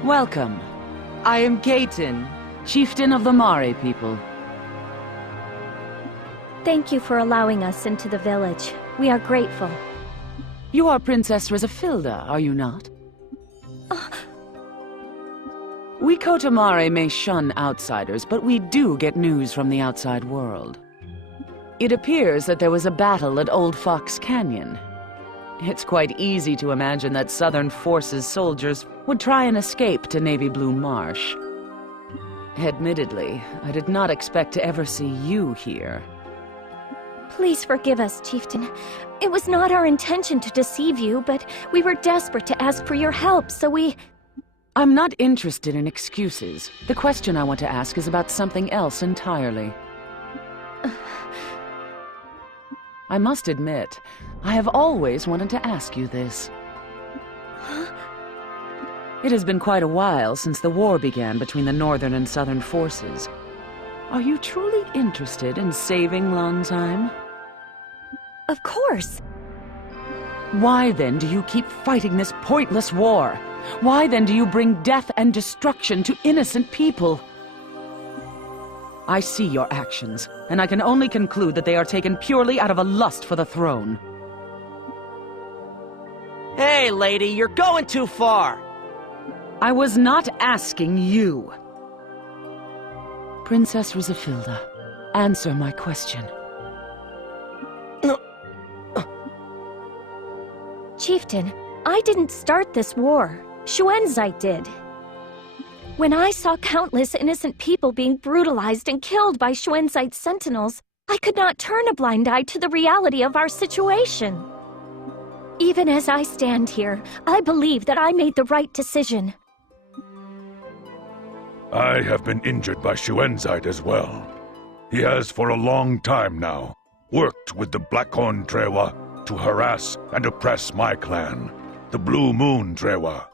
Welcome. I am Kaitin, chieftain of the Mare people. Thank you for allowing us into the village. We are grateful. You are Princess Rizafilda, are you not? We Kotamare may shun outsiders, but we do get news from the outside world. It appears that there was a battle at Old Fox Canyon. It's quite easy to imagine that Southern Forces soldiers would try and escape to Navy Blue Marsh. Admittedly, I did not expect to ever see you here. Please forgive us, Chieftain. It was not our intention to deceive you, but we were desperate to ask for your help, so we... I'm not interested in excuses. The question I want to ask is about something else entirely. I must admit, I have always wanted to ask you this. It has been quite a while since the war began between the Northern and Southern forces. Are you truly interested in saving Lanzheim? Of course. Why then do you keep fighting this pointless war? Why then do you bring death and destruction to innocent people? I see your actions, and I can only conclude that they are taken purely out of a lust for the throne. Hey, lady, you're going too far! I was not asking you. Princess Rizafilda, answer my question. No. Chieftain, I didn't start this war. Xuanzai did. When I saw countless innocent people being brutalized and killed by Xuanzai's sentinels, I could not turn a blind eye to the reality of our situation. Even as I stand here, I believe that I made the right decision. I have been injured by Xuanzai as well. He has for a long time now worked with the Blackhorn Trewa to harass and oppress my clan, the Blue Moon Trewa.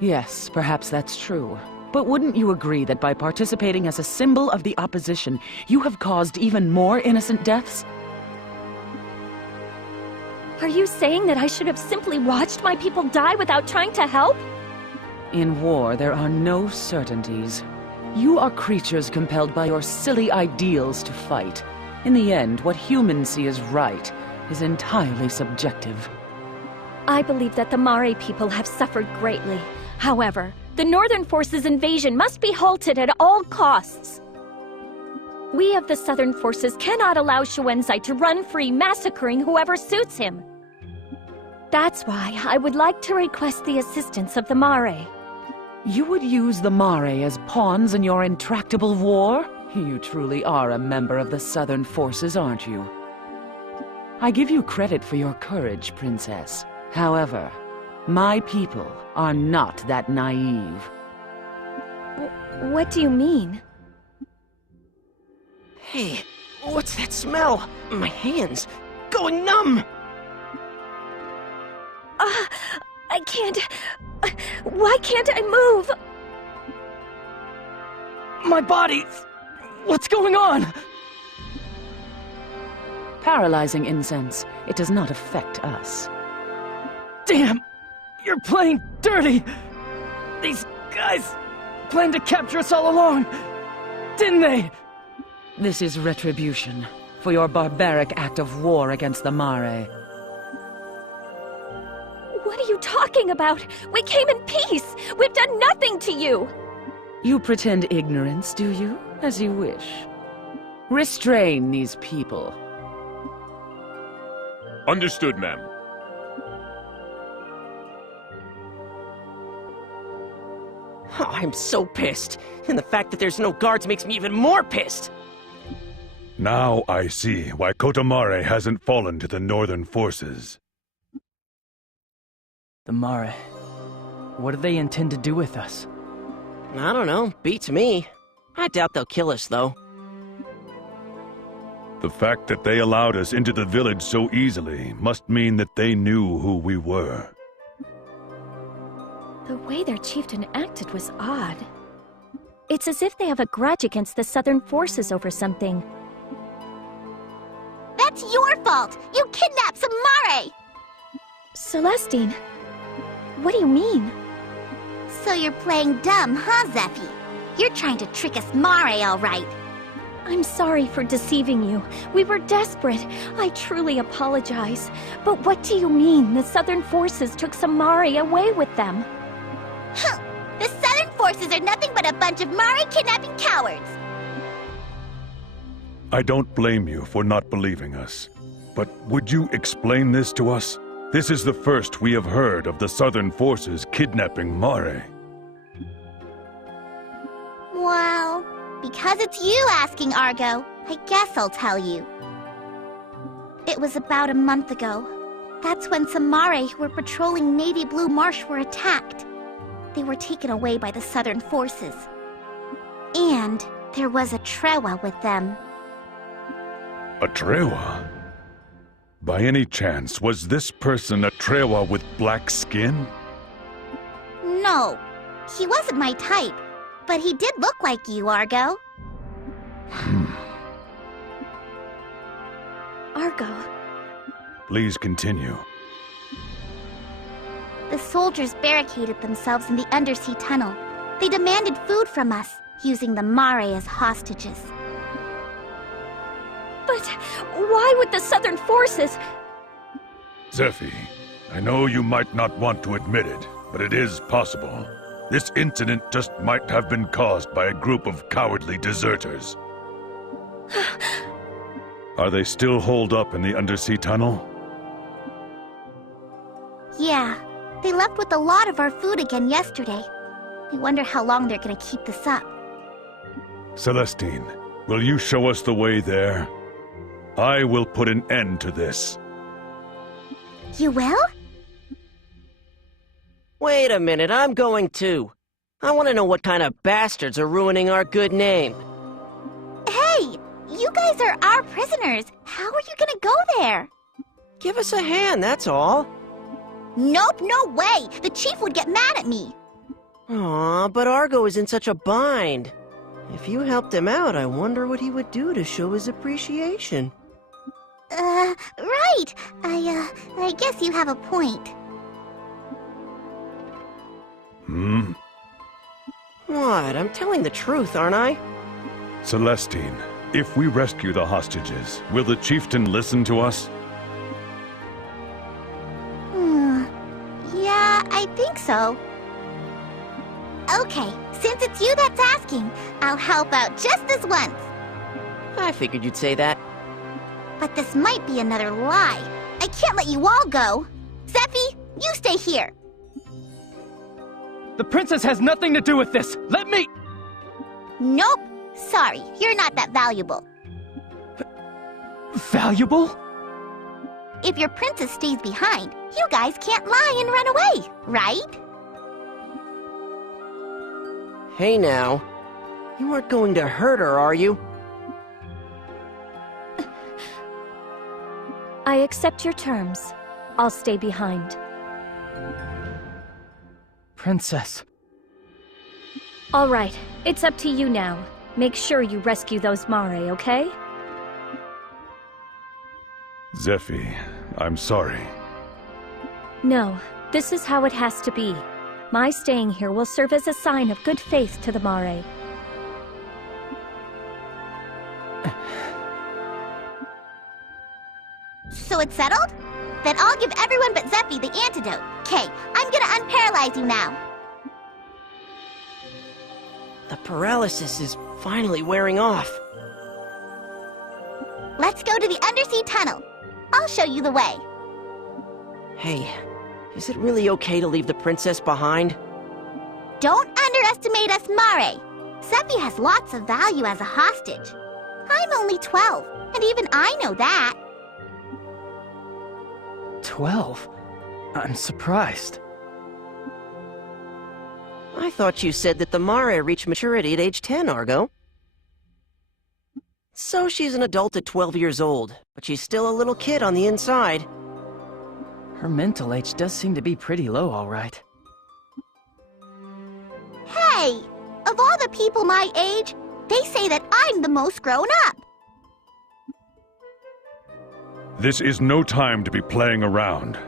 Yes, perhaps that's true. But wouldn't you agree that by participating as a symbol of the opposition, you have caused even more innocent deaths? Are you saying that I should have simply watched my people die without trying to help? In war, there are no certainties. You are creatures compelled by your silly ideals to fight. In the end, what humans see as right is entirely subjective. I believe that the Mare people have suffered greatly. However, the Northern Forces' invasion must be halted at all costs. We of the Southern Forces cannot allow Xuanzai to run free, massacring whoever suits him. That's why I would like to request the assistance of the Mare. You would use the Mare as pawns in your intractable war? You truly are a member of the Southern Forces, aren't you? I give you credit for your courage, Princess. However, my people are not that naive. What do you mean? Hey, what's that smell? My hands going numb! I can't... Why can't I move? My body! What's going on? Paralyzing incense. It does not affect us. Damn! You're playing dirty! These guys planned to capture us all along, didn't they? This is retribution for your barbaric act of war against the Mare. What are you talking about? We came in peace! We've done nothing to you! You pretend ignorance, do you? As you wish. Restrain these people. Understood, ma'am. Oh, I'm so pissed. And the fact that there's no guards makes me even more pissed. Now I see why Kotomare hasn't fallen to the northern forces. The Mare. What do they intend to do with us? I don't know. Beats me. I doubt they'll kill us, though. The fact that they allowed us into the village so easily must mean that they knew who we were. The way their chieftain acted was odd. It's as if they have a grudge against the southern forces over something. That's your fault! You kidnapped some Mare! Celestine, what do you mean? So you're playing dumb, huh, Zeffy? You're trying to trick us Mare, all right. I'm sorry for deceiving you. We were desperate. I truly apologize. But what do you mean the southern forces took some Mare away with them? Huh! The southern forces are nothing but a bunch of Mare kidnapping cowards! I don't blame you for not believing us. But would you explain this to us? This is the first we have heard of the southern forces kidnapping Mare. Well, because it's you asking, Argo, I guess I'll tell you. It was about a month ago. That's when some Mare who were patrolling Navy Blue Marsh were attacked. They were taken away by the southern forces. And there was a Trewa with them. A Trewa? By any chance, was this person a Trewa with black skin? No, he wasn't my type, but he did look like you, Argo. Argo. Please continue. The soldiers barricaded themselves in the undersea tunnel. They demanded food from us, using the Mare as hostages. But why would the southern forces... Zeffy, I know you might not want to admit it, but it is possible. This incident just might have been caused by a group of cowardly deserters. Are they still holed up in the undersea tunnel? Yeah, they left with a lot of our food again yesterday. I wonder how long they're gonna keep this up. Celestine, will you show us the way there? I will put an end to this. You will? Wait a minute, I'm going too. I want to know what kind of bastards are ruining our good name. Hey, you guys are our prisoners. How are you gonna go there? Give us a hand, that's all. Nope, no way. The chief would get mad at me. Aw, but Argo is in such a bind. If you helped him out, I wonder what he would do to show his appreciation. Right. I guess you have a point. What? I'm telling the truth, aren't I? Celestine, if we rescue the hostages, will the chieftain listen to us? Yeah, I think so. Okay, since it's you that's asking, I'll help out just this once. I figured you'd say that. But this might be another lie. I can't let you all go. Zeffy, you stay here. The princess has nothing to do with this! Let me... Nope. Sorry, you're not that valuable. Valuable? If your princess stays behind, you guys can't lie and run away, right? Hey now. You aren't going to hurt her, are you? I accept your terms. I'll stay behind. Princess. All right, it's up to you now. Make sure you rescue those Mare, okay? Zephi, I'm sorry. No, this is how it has to be. My staying here will serve as a sign of good faith to the Mare. So it's settled? Then I'll give everyone but Zephi the antidote. Okay, I'm gonna unparalyze you now. The paralysis is finally wearing off. Let's go to the undersea tunnel. I'll show you the way. Hey, is it really okay to leave the princess behind? Don't underestimate us, Mare. Zephi has lots of value as a hostage. I'm only 12, and even I know that. 12? I'm surprised. I thought you said that the Mare reached maturity at age 10, Argo. So she's an adult at 12 years old, but she's still a little kid on the inside. Her mental age does seem to be pretty low, all right. Hey! Of all the people my age, they say that I'm the most grown up. This is no time to be playing around.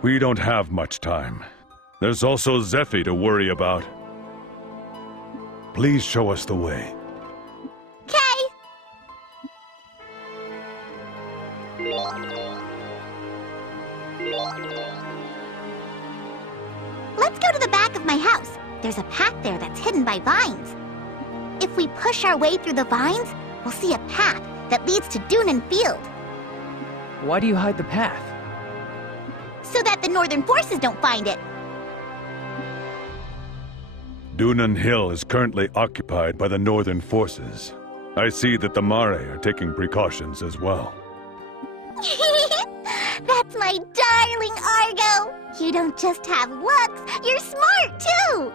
We don't have much time. There's also Zephi to worry about. Please show us the way. Okay. Let's go to the back of my house. There's a path there that's hidden by vines. If we push our way through the vines, we'll see a path that leads to Dunan Field. Why do you hide the path? So that the Northern forces don't find it. Dunan Hill is currently occupied by the Northern forces. I see that the Mare are taking precautions as well. That's my darling Argo! You don't just have looks, you're smart too!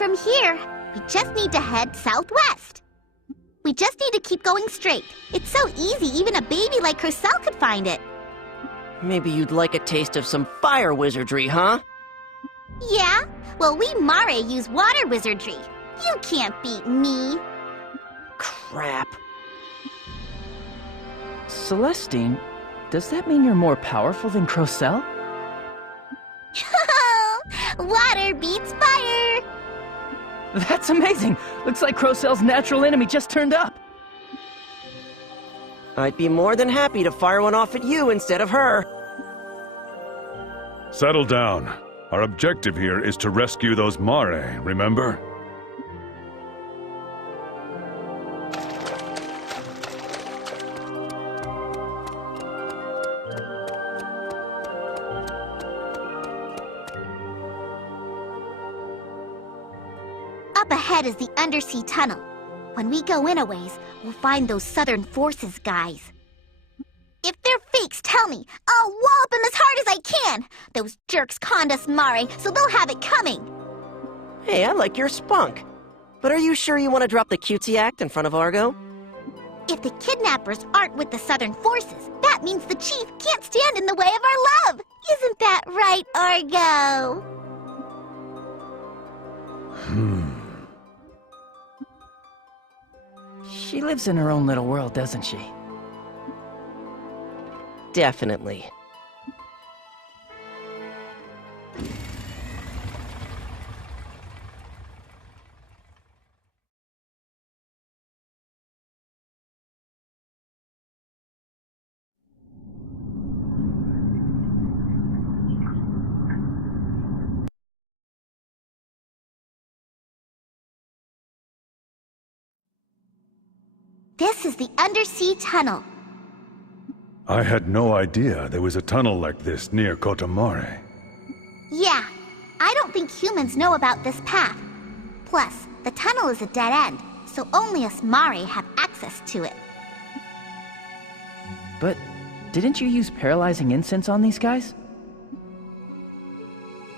from here. We just need to head southwest. We just need to keep going straight. It's so easy, even a baby like Crocell could find it. Maybe you'd like a taste of some fire wizardry, huh? Yeah? Well, we Mare use water wizardry. You can't beat me. Crap. Celestine, does that mean you're more powerful than Crocell? Water beats fire! That's amazing! Looks like Crocell's natural enemy just turned up. I'd be more than happy to fire one off at you instead of her. Settle down. Our objective here is to rescue those Mare, remember? Up ahead is the undersea tunnel. When we go in a ways, we'll find those Southern Forces guys. If they're fakes, tell me. I'll wallop them as hard as I can. Those jerks conned us Mare, so they'll have it coming. Hey, I like your spunk. But are you sure you want to drop the cutesy act in front of Argo? If the kidnappers aren't with the Southern Forces, that means the Chief can't stand in the way of our love. Isn't that right, Argo? She lives in her own little world, doesn't she? Definitely. This is the undersea tunnel. I had no idea there was a tunnel like this near Kotamare. Yeah, I don't think humans know about this path. Plus, the tunnel is a dead end, so only us Mare have access to it. But didn't you use paralyzing incense on these guys?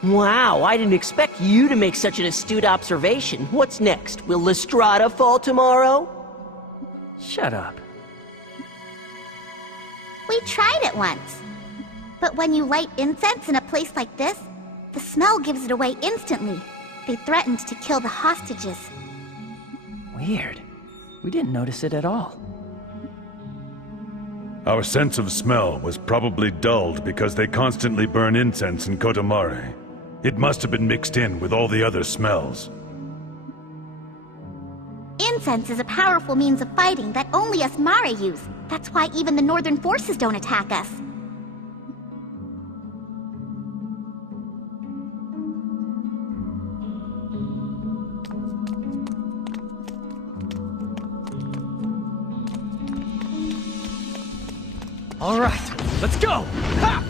Wow, I didn't expect you to make such an astute observation. What's next? Will Lestrada fall tomorrow? Shut up. We tried it once. But when you light incense in a place like this, the smell gives it away instantly. They threatened to kill the hostages. Weird. We didn't notice it at all. Our sense of smell was probably dulled because they constantly burn incense in Kotamare. It must have been mixed in with all the other smells. Incense is a powerful means of fighting that only us Mare use. That's why even the Northern Forces don't attack us. All right, let's go! Ha!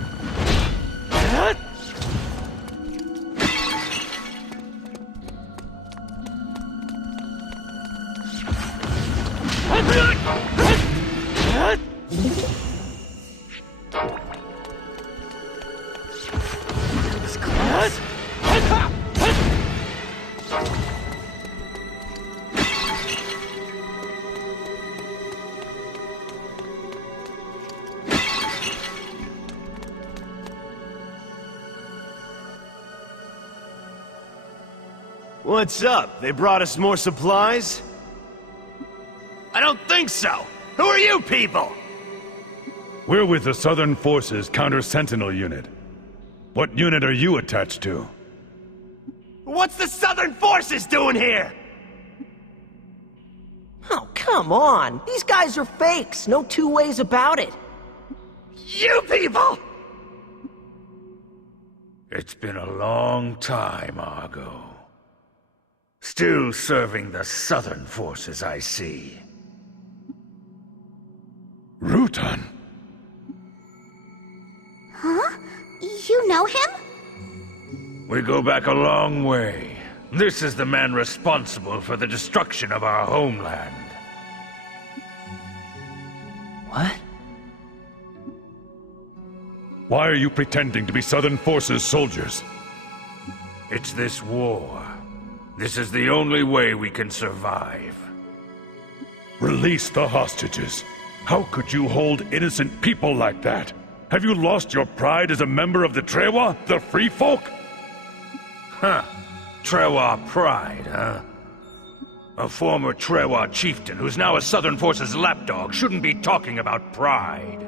What's up? They brought us more supplies? I don't think so! Who are you people? We're with the Southern Forces Counter-Sentinel Unit. What unit are you attached to? What's the Southern Forces doing here? Oh, come on! These guys are fakes, no two ways about it. You people! It's been a long time, Argo. Still serving the Southern Forces, I see. Rutan? Huh? You know him? We go back a long way. This is the man responsible for the destruction of our homeland. What? Why are you pretending to be Southern Forces soldiers? It's this war. This is the only way we can survive. Release the hostages. How could you hold innocent people like that? Have you lost your pride as a member of the Trewa, the Free Folk? Huh. Trewa pride, huh? A former Trewa chieftain who's now a Southern Forces lapdog shouldn't be talking about pride.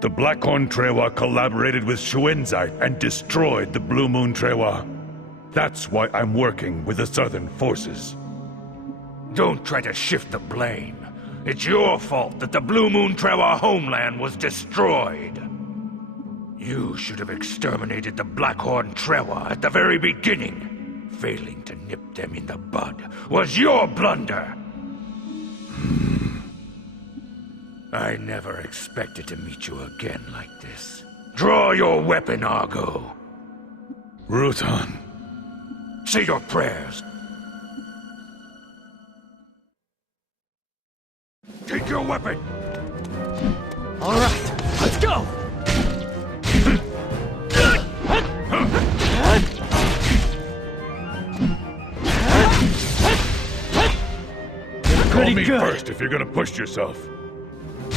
The Blackhorn Trewa collaborated with Shuenzai and destroyed the Blue Moon Trewa. That's why I'm working with the Southern Forces. Don't try to shift the blame. It's your fault that the Blue Moon Trewa homeland was destroyed. You should have exterminated the Blackhorn Trewa at the very beginning. Failing to nip them in the bud was your blunder. I never expected to meet you again like this. Draw your weapon, Argo. Rutan. Say your prayers. Take your weapon! All right, let's go! Call me first if you're gonna push yourself. I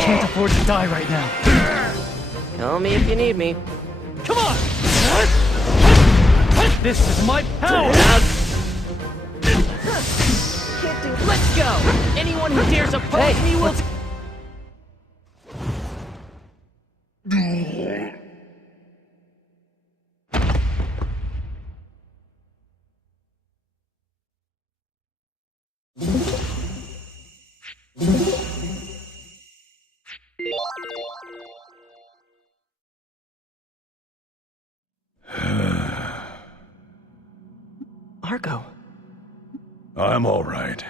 can't afford to die right now. Tell me if you need me. Come on! This is my power! Let's go! Anyone who dares oppose me will... Argo. I'm all right.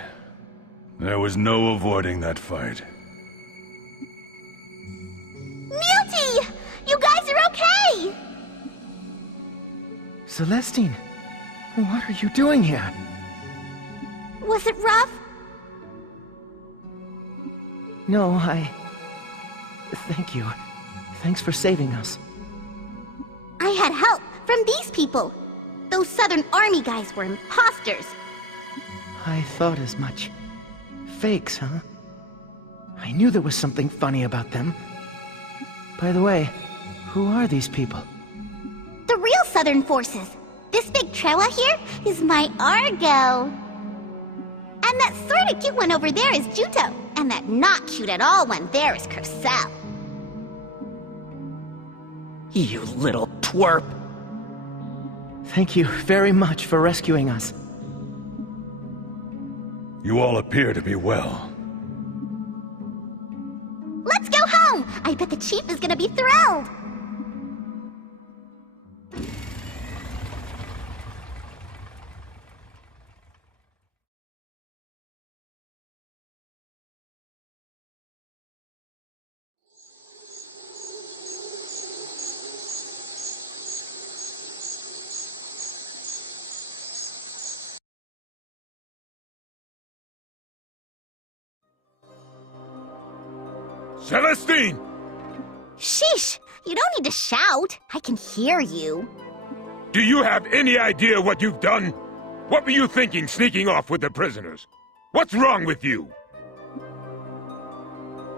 There was no avoiding that fight. Multi! You guys are okay! Celestine, what are you doing here? Was it rough? No, Thank you. Thanks for saving us. I had help from these people. Those Southern Army guys were imposters. I thought as much. Fakes, huh? I knew there was something funny about them. By the way, who are these people? The real Southern Forces. This big Trewa here is my Argo. And that sorta cute one over there is Juto. And that not cute at all one there is Cursel. You little twerp. Thank you very much for rescuing us. You all appear to be well. Let's go home! I bet the chief is gonna be thrilled! Celestine! Sheesh! You don't need to shout. I can hear you. Do you have any idea what you've done? What were you thinking sneaking off with the prisoners? What's wrong with you?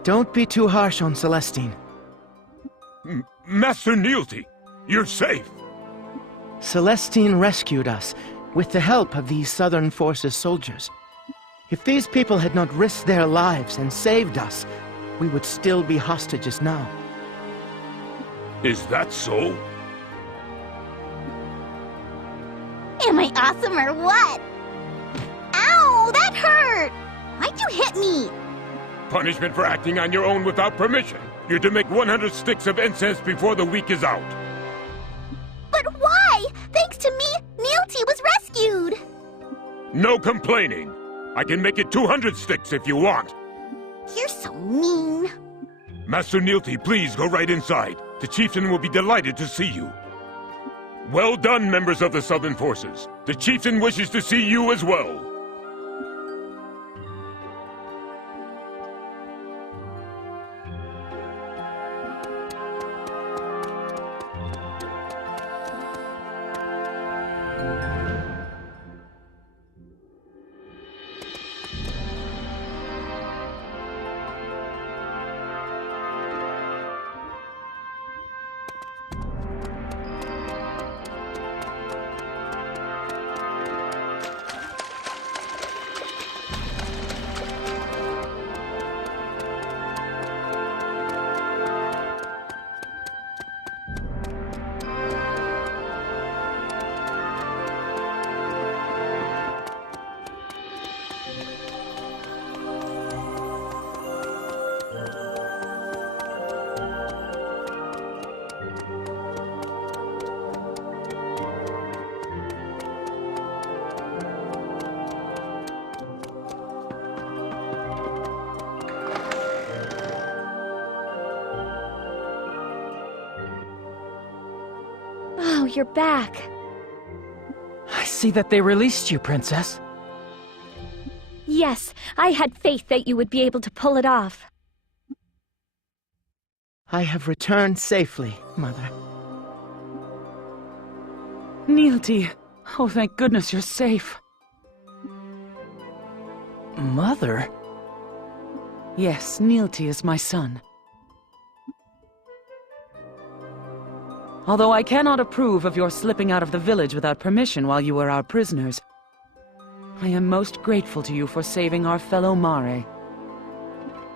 Don't be too harsh on Celestine. Master Neilty, you're safe. Celestine rescued us with the help of these Southern Forces soldiers. If these people had not risked their lives and saved us, we would still be hostages now. Is that so? Am I awesome or what? Ow! That hurt! Why'd you hit me? Punishment for acting on your own without permission. You're to make 100 sticks of incense before the week is out. But why? Thanks to me, Neilty was rescued! No complaining. I can make it 200 sticks if you want. You're so mean. Master Neilty, please go right inside. The chieftain will be delighted to see you. Well done, members of the Southern Forces. The chieftain wishes to see you as well. you're back. I see that they released you, Princess. Yes, I had faith that you would be able to pull it off. I have returned safely, Mother. Neelty, oh thank goodness you're safe. Mother? Yes, Neelty is my son. Although I cannot approve of your slipping out of the village without permission while you were our prisoners, I am most grateful to you for saving our fellow Mare.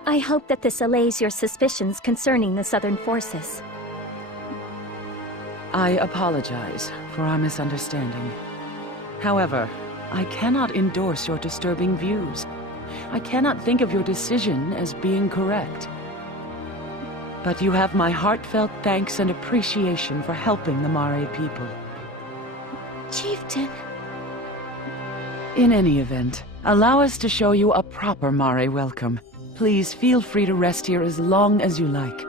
I hope that this allays your suspicions concerning the Southern Forces. I apologize for our misunderstanding. However, I cannot endorse your disturbing views. I cannot think of your decision as being correct. But you have my heartfelt thanks and appreciation for helping the Mare people. Chieftain. In any event, allow us to show you a proper Mare welcome. Please feel free to rest here as long as you like.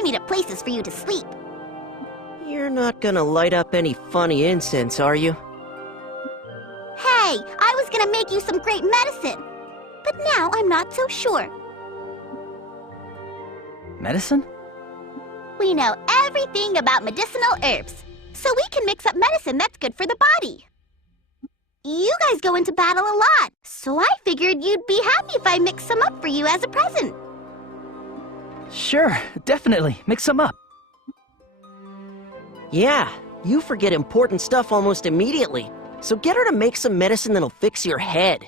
I made up places for you to sleep. You're not gonna light up any funny incense, are you? Hey, I was gonna make you some great medicine. But now I'm not so sure. Medicine? We know everything about medicinal herbs, so we can mix up medicine that's good for the body. You guys go into battle a lot, so I figured you'd be happy if I mixed some up for you as a present. Sure, definitely. Mix them up. Yeah, you forget important stuff almost immediately, so get her to make some medicine that'll fix your head.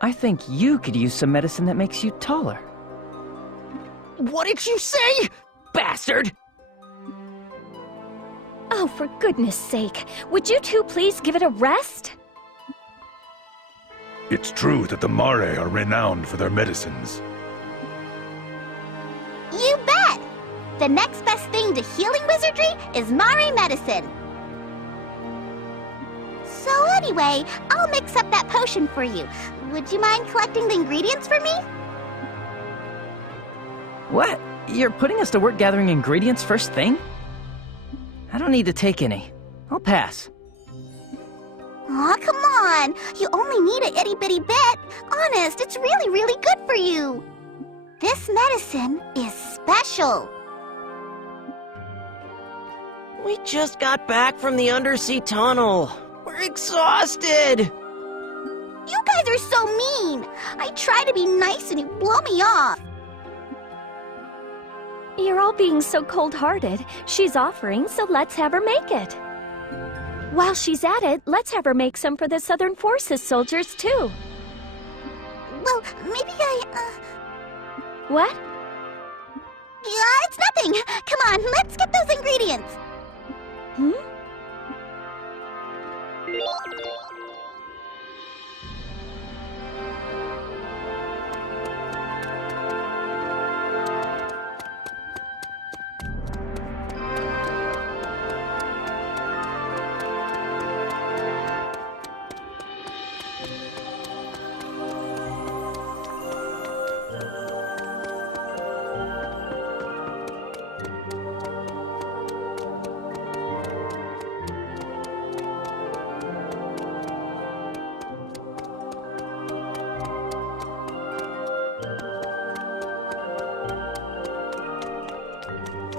I think you could use some medicine that makes you taller. What did you say, bastard? Oh, for goodness sake, would you two please give it a rest? It's true that the Mare are renowned for their medicines. You bet! The next best thing to healing wizardry is Mare medicine. So anyway, I'll mix up that potion for you. Would you mind collecting the ingredients for me? What? You're putting us to work gathering ingredients first thing? I don't need to take any. I'll pass. Aw, come on! You only need a itty-bitty bit. Honest, it's really, really good for you. This medicine is special. We just got back from the undersea tunnel. We're exhausted. You guys are so mean. I try to be nice and you blow me off. You're all being so cold-hearted. She's offering, so let's have her make it. While she's at it, let's have her make some for the Southern Forces soldiers, too. Well, maybe What? Yeah, it's nothing. Come on, let's get those ingredients. Hmm? you